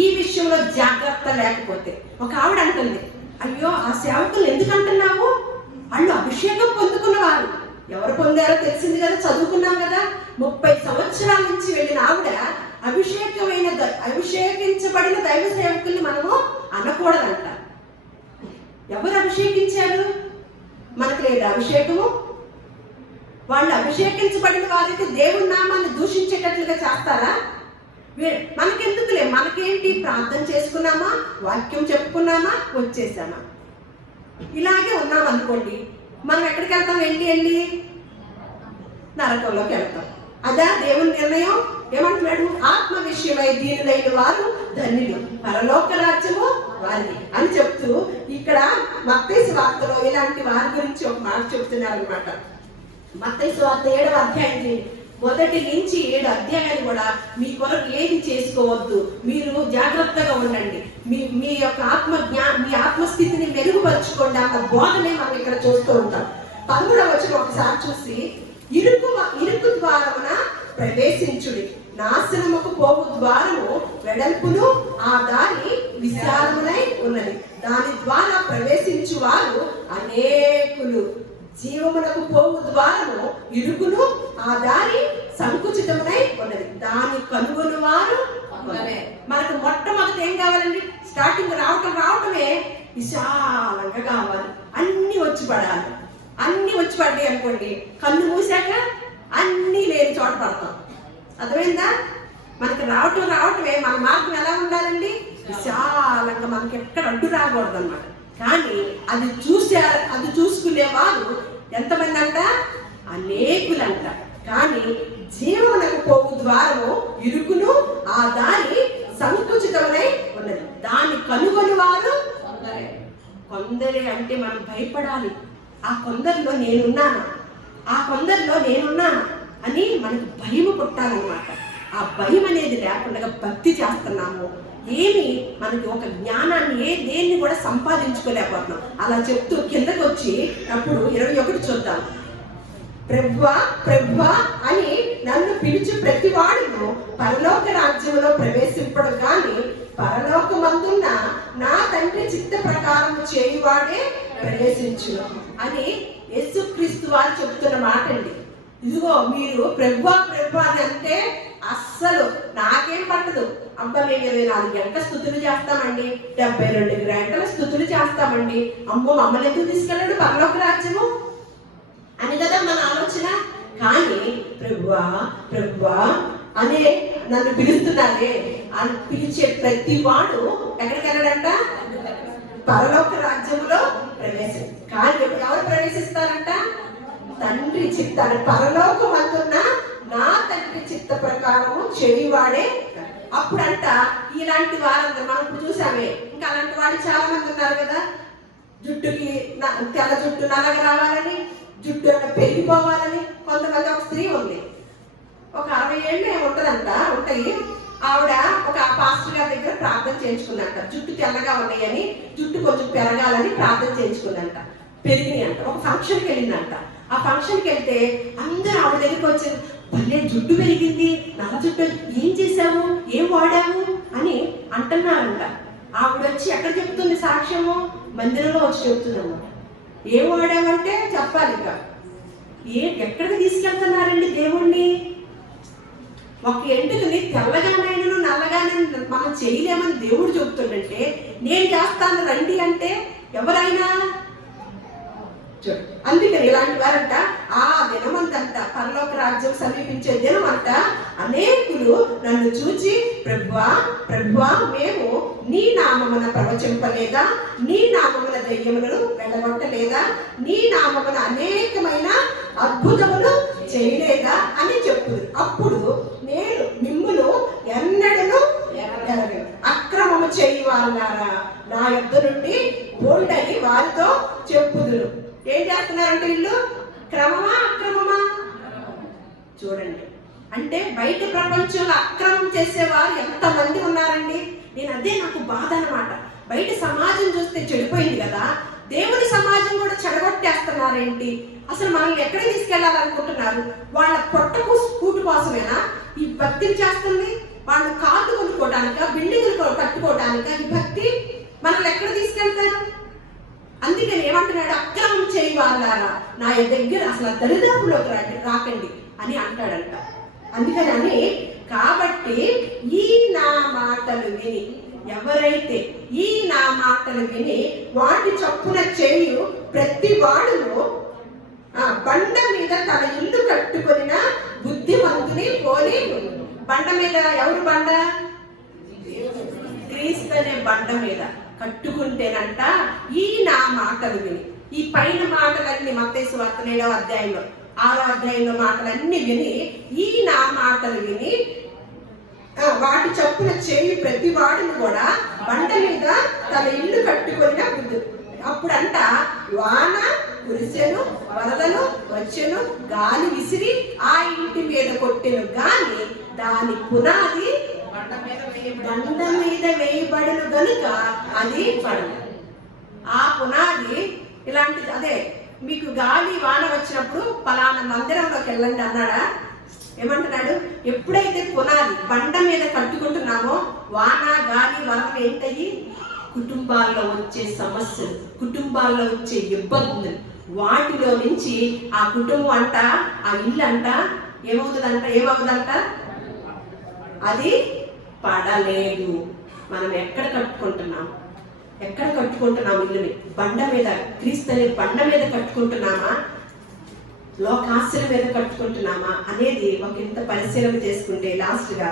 ఈ విషయంలో జాగ్రత్త లేకపోతే, ఒక ఆవిడ అంటుంది, అయ్యో ఆ సేవకులు ఎందుకు అంటున్నావు? వాళ్ళు అభిషేకం పొందుకున్నవారు, ఎవరు పొందారో తెలిసింది కదా, చదువుకున్నాం కదా. 30 సంవత్సరాల నుంచి వెళ్ళిన ఆవిడ అభిషేకించబడిన దైవ సేవకుల్ని మనము అనకూడదంట. ఎవరు అభిషేకించారు? మనకు లేదా అభిషేకము? వాళ్ళు అభిషేకించబడిన వారైతే దేవుని నామాన్ని దూషించేటట్లుగా చేస్తారా? మనకెందుకులే, మనకేంటి, ప్రార్థన చేసుకున్నామా, వాక్యం చెప్పుకున్నామా, వచ్చేసామా. ఇలాగే ఉన్నాం అనుకోండి, మనం ఎక్కడికి వెళ్తాం? వెళ్ళి నరకంలోకి వెళ్తాం. అదా దేవుని నిర్ణయం? ఏమంటున్నాడు? ఆత్మ విషయమై దీనులైన వారు ధన్యులు, పరలోక రాజ్యము వారిది అని చెప్తూ ఇక్కడ మత్తయి సువార్తలో ఇలాంటి వారి గురించి ఒక మాట చెప్తున్నారు అనమాట. మత్తయి సువార్త 7వ అధ్యాయం 1 నుంచి 7 అధ్యాయాలు కూడా మీ కొరకు ఏది చేసుకోవద్దు, మీరు జాగ్రత్తగా ఉండండి, మీ యొక్క మీ ఆత్మస్థితిని మెరుగుపరుచుకోండి అన్న బోధనే మనం ఇక్కడ చూస్తూ ఉంటాం. 13వ వచనం ఒకసారి చూసి, ఇరుకు ద్వారమున ప్రవేశించుడి, నాశనముకు పోవు ద్వారము వెడల్పును ఆ దారి విశాలమునై ఉన్నది, దాని ద్వారా ప్రవేశించు వారు అనేకులు. జీవమునకు పోవు ద్వారము ఇరుకును ఆ దారి సంకుచితమునై ఉన్నది, దాన్ని కనుగొని వారు. మనకు మొట్టమొదటి ఏం కావాలండి? స్టార్టింగ్ రావటమే విశాలంగా కావాలి, అన్ని వచ్చి పడాలి. అన్ని వచ్చి పడ్డాయి అనుకోండి, కన్ను మూసాక అన్ని లేని చోట పడతాం. అర్థమైందా? మనకి రావటమే మన మార్గం ఎలా ఉండాలండి? విశాలంగా, మనకి ఎక్కడ అడ్డు రాకూడదు అన్నమాట. కానీ అది చూసుకునేవారు ఎంతమంది అంట? అనేకులంట. కానీ జీవమునకు పోవు ద్వారము ఇరుకును ఆ దారి సంకుచితమై ఉన్నది, దాన్ని కనుగొని వారు కొందరే. అంటే మనం భయపడాలి. ఆ కొందరిలో నేనున్నాను అని మనకు భయం పుట్టాలన్నమాట. ఆ భయం అనేది లేకుండా భక్తి చేస్తున్నాము, ఏమి మనకి ఒక జ్ఞానాన్ని దేన్ని కూడా సంపాదించుకోలేకపోతున్నాం. అలా చెప్తూ కిందకి వచ్చి అప్పుడు 21 చూద్దాం. ప్రభువా అని నన్ను పిలిచి ప్రతి వాడును పరలోక రాజ్యంలో ప్రవేశింపడు, కానీ పరలోకమందున్న నా తండ్రి చిత్త ప్రకారం చేయువాడే ప్రవేశించును అని యేసుక్రీస్తు వారు చెప్తున్న మాట అండి. ఇదిగో మీరు ప్రభువా అని అంటే అస్సలు నాకేం పట్టదు. అబ్బా మేము 24 గంటల స్తుతులు చేస్తామండి, 72 గంటల స్తుతులు చేస్తామండి, అమ్మో మమ్మల్ని ఎందుకు తీసుకెళ్ళాడు పరలోక రాజ్యము అని కదా మన ఆలోచన. కానీ ప్రభువా అనే నన్ను పిలుస్తున్నారే అని పిలిచే ప్రతి వాడు ఎక్కడికి వెళ్ళాడంట? పరలోక రాజ్యములో ప్రవేశం. కానీ ఎవరు ప్రవేశిస్తారంట? తండ్రి చిత్తాన్ని, పరలోకమందున్న నా తండ్రి చిత్త ప్రకారము చేయువాడే. అప్పుడంట ఇలాంటి వారందరూ మనం ఇప్పుడు చూసామే, ఇంకా అలాంటి వాడు చాలా మంది ఉన్నారు కదా. జుట్టుకి తెల్ల జుట్టు నల్లగా రావాలని, జుట్టు పెరిగిపోవాలని. కొంతమంది, ఒక స్త్రీ ఉంది, ఒక 60 ఏళ్ళు ఉంటాయి. ఆవిడ ఒక పాస్టర్ గారి దగ్గర ప్రార్థన చేయించుకుందంట. జుట్టు తెల్లగా ఉన్నాయని, జుట్టు కొంచెం పెరగాలని ప్రార్థన చేయించుకుందంట. పెరిగినాయి అంట. ఒక ఫంక్షన్కి వెళ్ళిందంట. ఆ ఫంక్షన్కి వెళ్తే అందరూ ఆవిడ దగ్గరికి వచ్చారు, భలే జుట్టు పెరిగింది, నల్ల జుట్టు, ఏం చేసావు, ఏం వాడావు అని అంటున్నారంట. ఆవిడ వచ్చి ఎక్కడ చెప్తుంది సాక్ష్యము? మందిరంలో వచ్చి చెప్తుంది అన్నమాట. ఏం వాడామంటే చెప్పాలి. ఇక ఎక్కడికి తీసుకెళ్తున్నారండి దేవుణ్ణి? ఒక ఎంటుకని తెల్లగానైనా నల్లగానైనా మనం చేయలేమని దేవుడు చెబుతుందంటే, నేను చేస్తాను రండి అంటే ఎవరైనా. అందుకని ఇలాంటి వారంట ఆ దినమంతంట, పరలోక రాజ్యం సమీపించే దినమంట అనేకులు నన్ను చూచి ప్రభువా మేము నీ నామమున ప్రవచింపలేదా, నీ నామమున దెయ్యములను వెళ్ళగొట్టలేదా, నీ నామమున అనేకమైన అద్భుతములు చేయలేదా అని చెప్పుదు. అప్పుడు నేను మిమ్మును ఎన్నడను ఎరగను, అక్రమము చేయువారులారా నా యొద్ద నుండి పోండని వారితో చెప్పుదురు. ఏం చేస్తున్నారంటే వీళ్ళు? అక్రమమా? చూడండి, అంటే బయట ప్రపంచంలో అక్రమం చేసేవారు ఎంతమంది ఉన్నారండి. నాకు బాధ అన్నమాట. బయట సమాజం చూస్తే చెడిపోయింది కదా, దేవుని సమాజం కూడా చెడగొట్టేస్తున్నారేంటి? అసలు మనల్ని ఎక్కడికి తీసుకెళ్లాలనుకుంటున్నారు? వాళ్ళ పొట్టకు కూటు కోసమేనా ఈ భక్తిని చేస్తుంది? వాళ్ళు కార్లు కొనుక్కోవడానిక, బిల్డింగులు కట్టుకోవడానిక ఈ భక్తి? మనల్ని ఎక్కడ తీసుకెళ్తారు? అందుకని ఏమంటున్నాడు, అక్రమం చేయి వాళ్ళారా నా దగ్గర అసలు దరిదాపులోకి రాకండి అని అంటాడంట. అందుకని కాబట్టి ఈ నా మాటలు విని, ఎవరైతే ఈ నా మాటలు విని వాటి చొప్పున చేయు ప్రతి వాడును బండ మీద తన ఇల్లు కట్టుకొనిన బుద్ధిమంతుని పోలి. బండ మీద ఎవరు బండ? క్రీస్తు అనే బండ మీద కట్టుకుంటేనంట ఈ నా మాటలు విని. ఈ పైన మాటలన్నీ మత్తయి సువార్త 7వ అధ్యాయంలో 6వ అధ్యాయంలో మాటలన్నీ విని ఈ నా మాటలు విని వాటి చొప్పున చేయి ప్రతి వాడిని కూడా బండ మీద తన ఇల్లు కట్టుకున్న బుద్ధి. అప్పుడంట వాన కురిసెను, వరదలు వచ్చెను, గాలి విసిరి ఆ ఇంటి మీద కొట్టెను, గాని దాని పునాది బండ మీద వేయబడిన గనుక అది పడదు. ఆ పునాది ఇలాంటిది. అదే మీకు గాలి వాన వచ్చినప్పుడు పలానా మందిరంలోకి వెళ్ళండి అన్నాడా? ఏమంటున్నాడు? ఎప్పుడైతే పునాది బండ మీద కట్టుకుంటున్నామో వాన గాలి వరదలు ఏంటయ్యి? కుటుంబాల్లో వచ్చే సమస్యలు, కుటుంబాల్లో వచ్చే ఇబ్బందులు, వాటిలో నుంచి ఆ కుటుంబం అంట, ఆ ఇల్లు అంట ఏమవుతుందంట? అది పడలేదు. మనం ఎక్కడ కట్టుకుంటున్నాం ఇల్లుని? బండ మీద, క్రీస్తు అనే బండ మీద కట్టుకుంటున్నామా, లోకాశల మీద కట్టుకుంటున్నామా అనేది ఒక ఇంత పరిశీలన చేసుకుంటే లాస్ట్ గా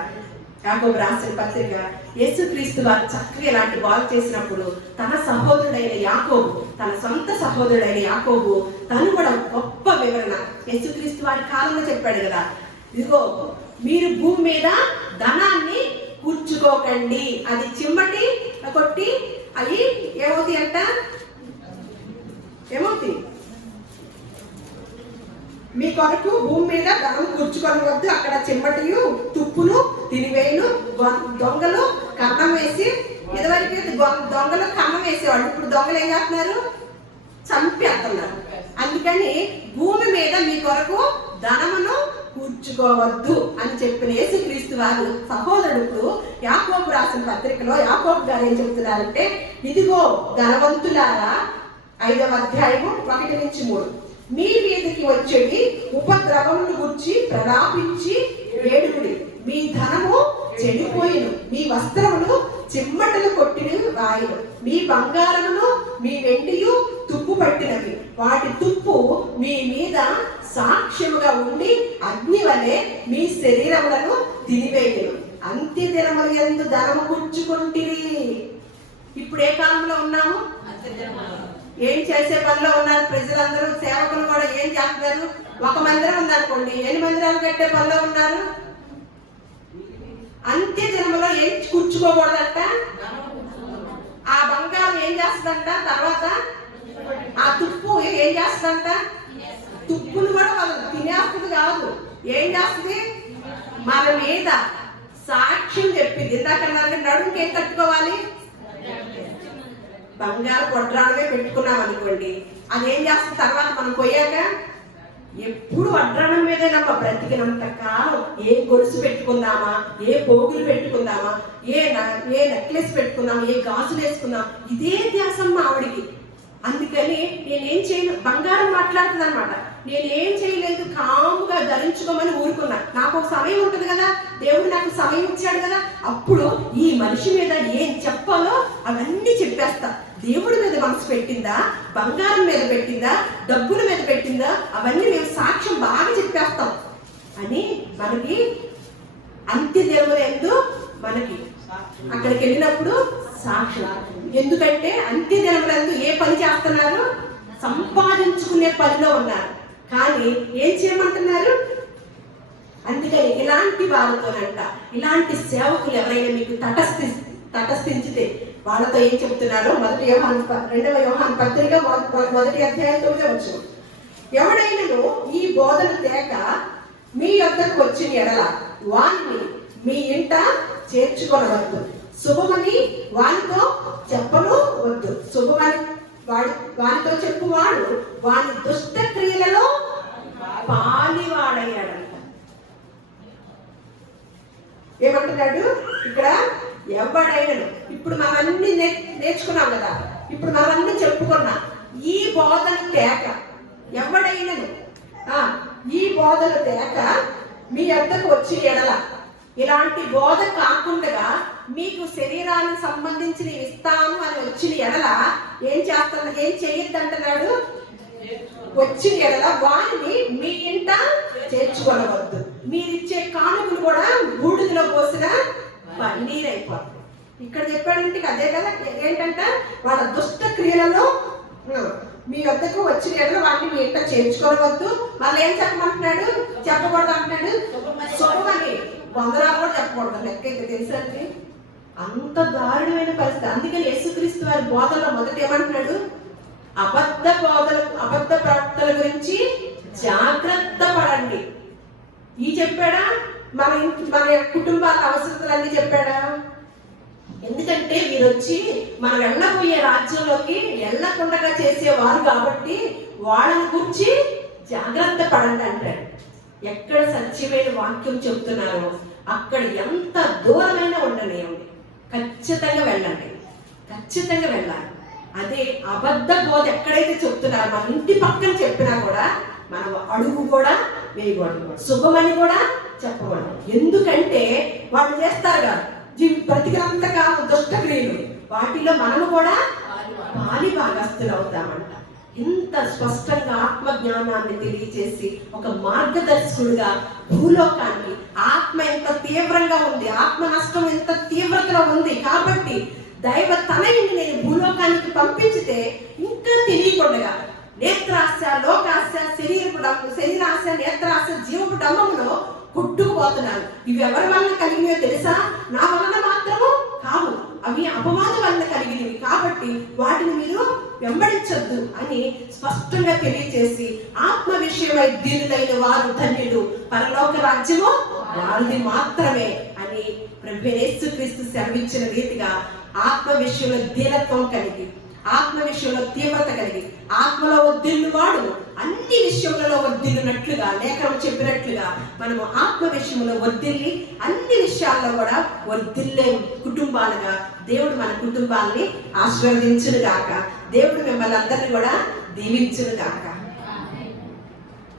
యాకోబు రాసిన పత్రిక యేసుక్రీస్తు వారు చక్కగా ఇలాంటి బాల్ చేసినప్పుడు తన సహోదరుడైన యాకోబు, తన సొంత సహోదరుడైన యాకోబు తను కూడా గొప్ప వివరణ యేసుక్రీస్తు వారి కాలంలో చెప్పాడు కదా, ఇదిగో మీరు భూమి మీద ధనాన్ని కూర్చుకోకండి, అది చిమ్మటి కొట్టి అవి ఏమవుతాయి అంట, ఏమవుతాయి? మీ కొరకు భూమి మీద ధనం కూర్చుకొనవద్దు, అక్కడ చిమ్మటియు తుప్పులు తిరివేయును, దొంగలు కన్నం వేసి, ఇదివరకు దొంగలు కన్నం వేసేవాళ్ళు, ఇప్పుడు దొంగలు ఏం చేస్తున్నారు? చంపేస్తున్నారు. అందుకని భూమి మీద మీ కొరకు ధనమును కూర్చుకోవద్దు అని చెప్పిన యేసుక్రీస్తు వారు సహోదరుడు యాకోబు రాసిన పత్రికలో యాకోబు గారు ఏం చెప్తున్నారంటే, ఇదిగో ధనవంతులారా 5వ అధ్యాయము 1-3 మీ మీదకి వచ్చేది ఉపద్రవమును గుర్చి ప్రలాపించి ఏడుగుడి, మీ ధనము చెడిపోయిను, మీ వస్త్రములు చిమ్మటలు కొట్టిన రాయను, మీ బంగారమును మీ వెండియు తుప్పు పట్టినవి, వాటి తుప్పు మీ మీద సాక్ష్యముగా ఉండి అగ్ని వలె మీ శరీరములను తినివేయను, అంత్య దినముల యందు ధనము కూర్చుకుంటిరి. ఇప్పుడు ఏ కాలంలో ఉన్నాము? ఏం చేసే పనిలో ఉన్నారు ప్రజలందరూ? సేవకులు కూడా ఏం చేస్తున్నారు? ఒక మందిరం ఉందనుకోండి, ఎన్ని మందిరాలు కట్టే పనిలో ఉన్నారు? అంత్య దినములో ఏం కూర్చుకోకూడదంట. ఆ బంగారం ఏం చేస్తుందంట? తర్వాత ఆ తుప్పు ఏం చేస్తుందంట? తుప్పును కూడా వాళ్ళు తినేస్తుంది కాదు, ఏం చేస్తుంది? మన మీద సాక్ష్యం చెప్పింది. ఇందాకన్నారు నడుముకి ఏం కట్టుకోవాలి? బంగారు వడ్రాణమే పెట్టుకున్నాం అనుకోండి, అదేం చేస్తుంది? తర్వాత మనం పోయాక ఎప్పుడు వడ్రాణం మీదే నమ్మ బ్రతికినంత కాలం ఏ గొలుసు పెట్టుకుందామా, ఏ పోగులు పెట్టుకుందామా, ఏ నెక్లెస్ పెట్టుకుందామా, ఏ గాజులు వేసుకుందాం, ఇదే ధ్యాసమ్మ ఆవిడికి. అందుకని నేనేం చేయను, బంగారం మాట్లాడుతుంది అనమాట, నేనేం చేయలేదు, కాముగా ధరించుకోమని ఊరుకున్నా. నాకు ఒక సమయం ఉంటుంది కదా, దేవుడు నాకు సమయం ఇచ్చాడు కదా, అప్పుడు ఈ మనిషి మీద ఏం చెప్పాలో అవన్నీ చెప్పేస్తా. దేవుడి మీద మనసు పెట్టిందా, బంగారం మీద పెట్టిందా, డబ్బుల మీద పెట్టిందా, అవన్నీ మేము సాక్ష్యం బాగా చెప్పేస్తాం అని మనకి అంత్య దినములందు మనకి అక్కడికి వెళ్ళినప్పుడు సాక్ష్యం. ఎందుకంటే అంత్య దినములందు ఏ పని చేస్తున్నారు? సంపాదించుకునే పనిలో ఉన్నారు. కానీ ఏం చేయమంటున్నారు? అందుకని ఇలాంటి వారితోనంట, ఇలాంటి సేవకులు ఎవరైనా మీకు తటస్థించితే వాళ్ళతో ఏం చెప్తున్నారో 2వ యోహాను పత్రిక 1వ అధ్యాయం 9వ వచనం, ఎవడైనను ఈ బోధన తేక మీ యొద్దకు వచ్చిన ఎడల వారిని మీ ఇంట చేర్చుకొనవద్దు, శుభమని వానితో చెప్పను వద్దు, శుభమని వానితో చెప్పువాడు వాని దుష్ట క్రియలలో పాలివాడయ్యాడంట. ఏమంటున్నాడు ఇక్కడ? ఎవడైనా ఇప్పుడు మనమన్నీ నేర్చుకున్నాం కదా, ఇప్పుడు మనమన్నీ చెప్పుకున్నా, ఈ బోధను తేక ఎవడైనను ఈ బోధను తేక మీ వద్దకు వచ్చి ఎడల, ఇలాంటి బోధ కాకుండా మీకు శరీరానికి సంబంధించిన ఇస్తాను అని వచ్చిన ఎడల ఏం చేయొద్దంటున్నాడు? వచ్చిన ఎడల వారిని మీ ఇంట చేర్చుకోవద్దు. మీరిచ్చే కానుకలు కూడా బూడిదలో పోసిన పన్నీరైపోతుంది. ఇక్కడ చెప్పాడంటే అదే కదా, ఏంటంట వాళ్ళ దుష్ట క్రియలలో మీ వద్దకు వచ్చిన ఎడల వాటిని మీ ఇంట చేర్చుకోవద్దు. మళ్ళీ ఏం చెప్పమంటున్నాడు? చెప్పకూడదు అంటున్నాడు. శుభమని వందనాలు కూడా చెప్పకూడదు. లెక్క అయితే తెలుసా అండి, అంత దారుణమైన పరిస్థితి. అందుకని యేసుక్రీస్తు వారి బోధనలో మొదట ఏమంటున్నాడు? అబద్ధ ప్రవక్తల గురించి జాగ్రత్త పడండి. ఈ చెప్పాడా? మన కుటుంబాల అవసరతలన్నీ చెప్పాడా? ఎందుకంటే మీరు వచ్చి మనం వెళ్ళబోయే రాజ్యంలోకి వెళ్ళకుండా చేసేవారు కాబట్టి వాళ్ళని గురించి జాగ్రత్త పడండి అంటాడు. ఎక్కడ సత్యమైన వాక్యం చెప్తున్నారో అక్కడ ఎంత దూరమైనా ఉండనివ్వండి, ఖచ్చితంగా వెళ్ళండి, ఖచ్చితంగా వెళ్ళాలి. అదే అబద్ధ బోధ ఎక్కడైతే చెప్తున్నారో మన ఇంటి పక్కన చెప్పినా కూడా మనం అడుగు కూడా వేయకూడదు, శుభమని కూడా చెప్పకూడదు. ఎందుకంటే వాళ్ళు చేస్తారు కదా బ్రతికినంతకాలం దుష్ట క్రియలు, వాటిలో మనము కూడా పాలి భాగస్తులు అవుతామంట. ఇంత స్పష్టంగా ఆత్మ జ్ఞానాన్ని తెలియజేసి ఒక మార్గదర్శకుడిగా భూలోకానికి ఆత్మ ఎంత తీవ్రంగా ఉంది, ఆత్మ నష్టం ఎంత తీవ్రతలో ఉంది కాబట్టి దైవ తనయుని నేను భూలోకానికి పంపించితే ఇంకా తెలియకుండా నేత్రాశ, లోకాశ, శరీరాశ, నేత్రాశ, జీవపు డమ్మములో కొట్టుకుపోతున్నాను. ఇవి ఎవరి వలన కలిగినవో తెలుసా? నా వలన మాత్రము కావు, అవి అపవాదం వలన కలిగినవి కాబట్టి వాటిని మీరు వెంబడించొద్దు అని స్పష్టంగా తెలియజేసి ఆత్మ విషయమై దీనులైన వారు ధన్యుడు, పరలోక రాజ్యము వారిది మాత్రమే అని ప్రభువైన యేసుక్రీస్తు సెలవిచ్చిన రీతిగా ఆత్మ విషయంలో దీనత్వం కలిగి, ఆత్మ విషయంలో తీవ్రత కలిగి, ఆత్మలో వర్ధిల్లువాడు అన్ని విషయములలో వర్ధిల్లునట్లుగా లేఖనం చెప్పినట్లుగా మనము ఆత్మ విషయంలో వర్ధిల్లి అన్ని విషయాల్లో కూడా వర్ధిల్లే కుటుంబాలుగా దేవుడు మన కుటుంబాలని ఆశీర్వదించును గాక. దేవుడు మిమ్మల్ని అందరినీ కూడా దీవించును గాక.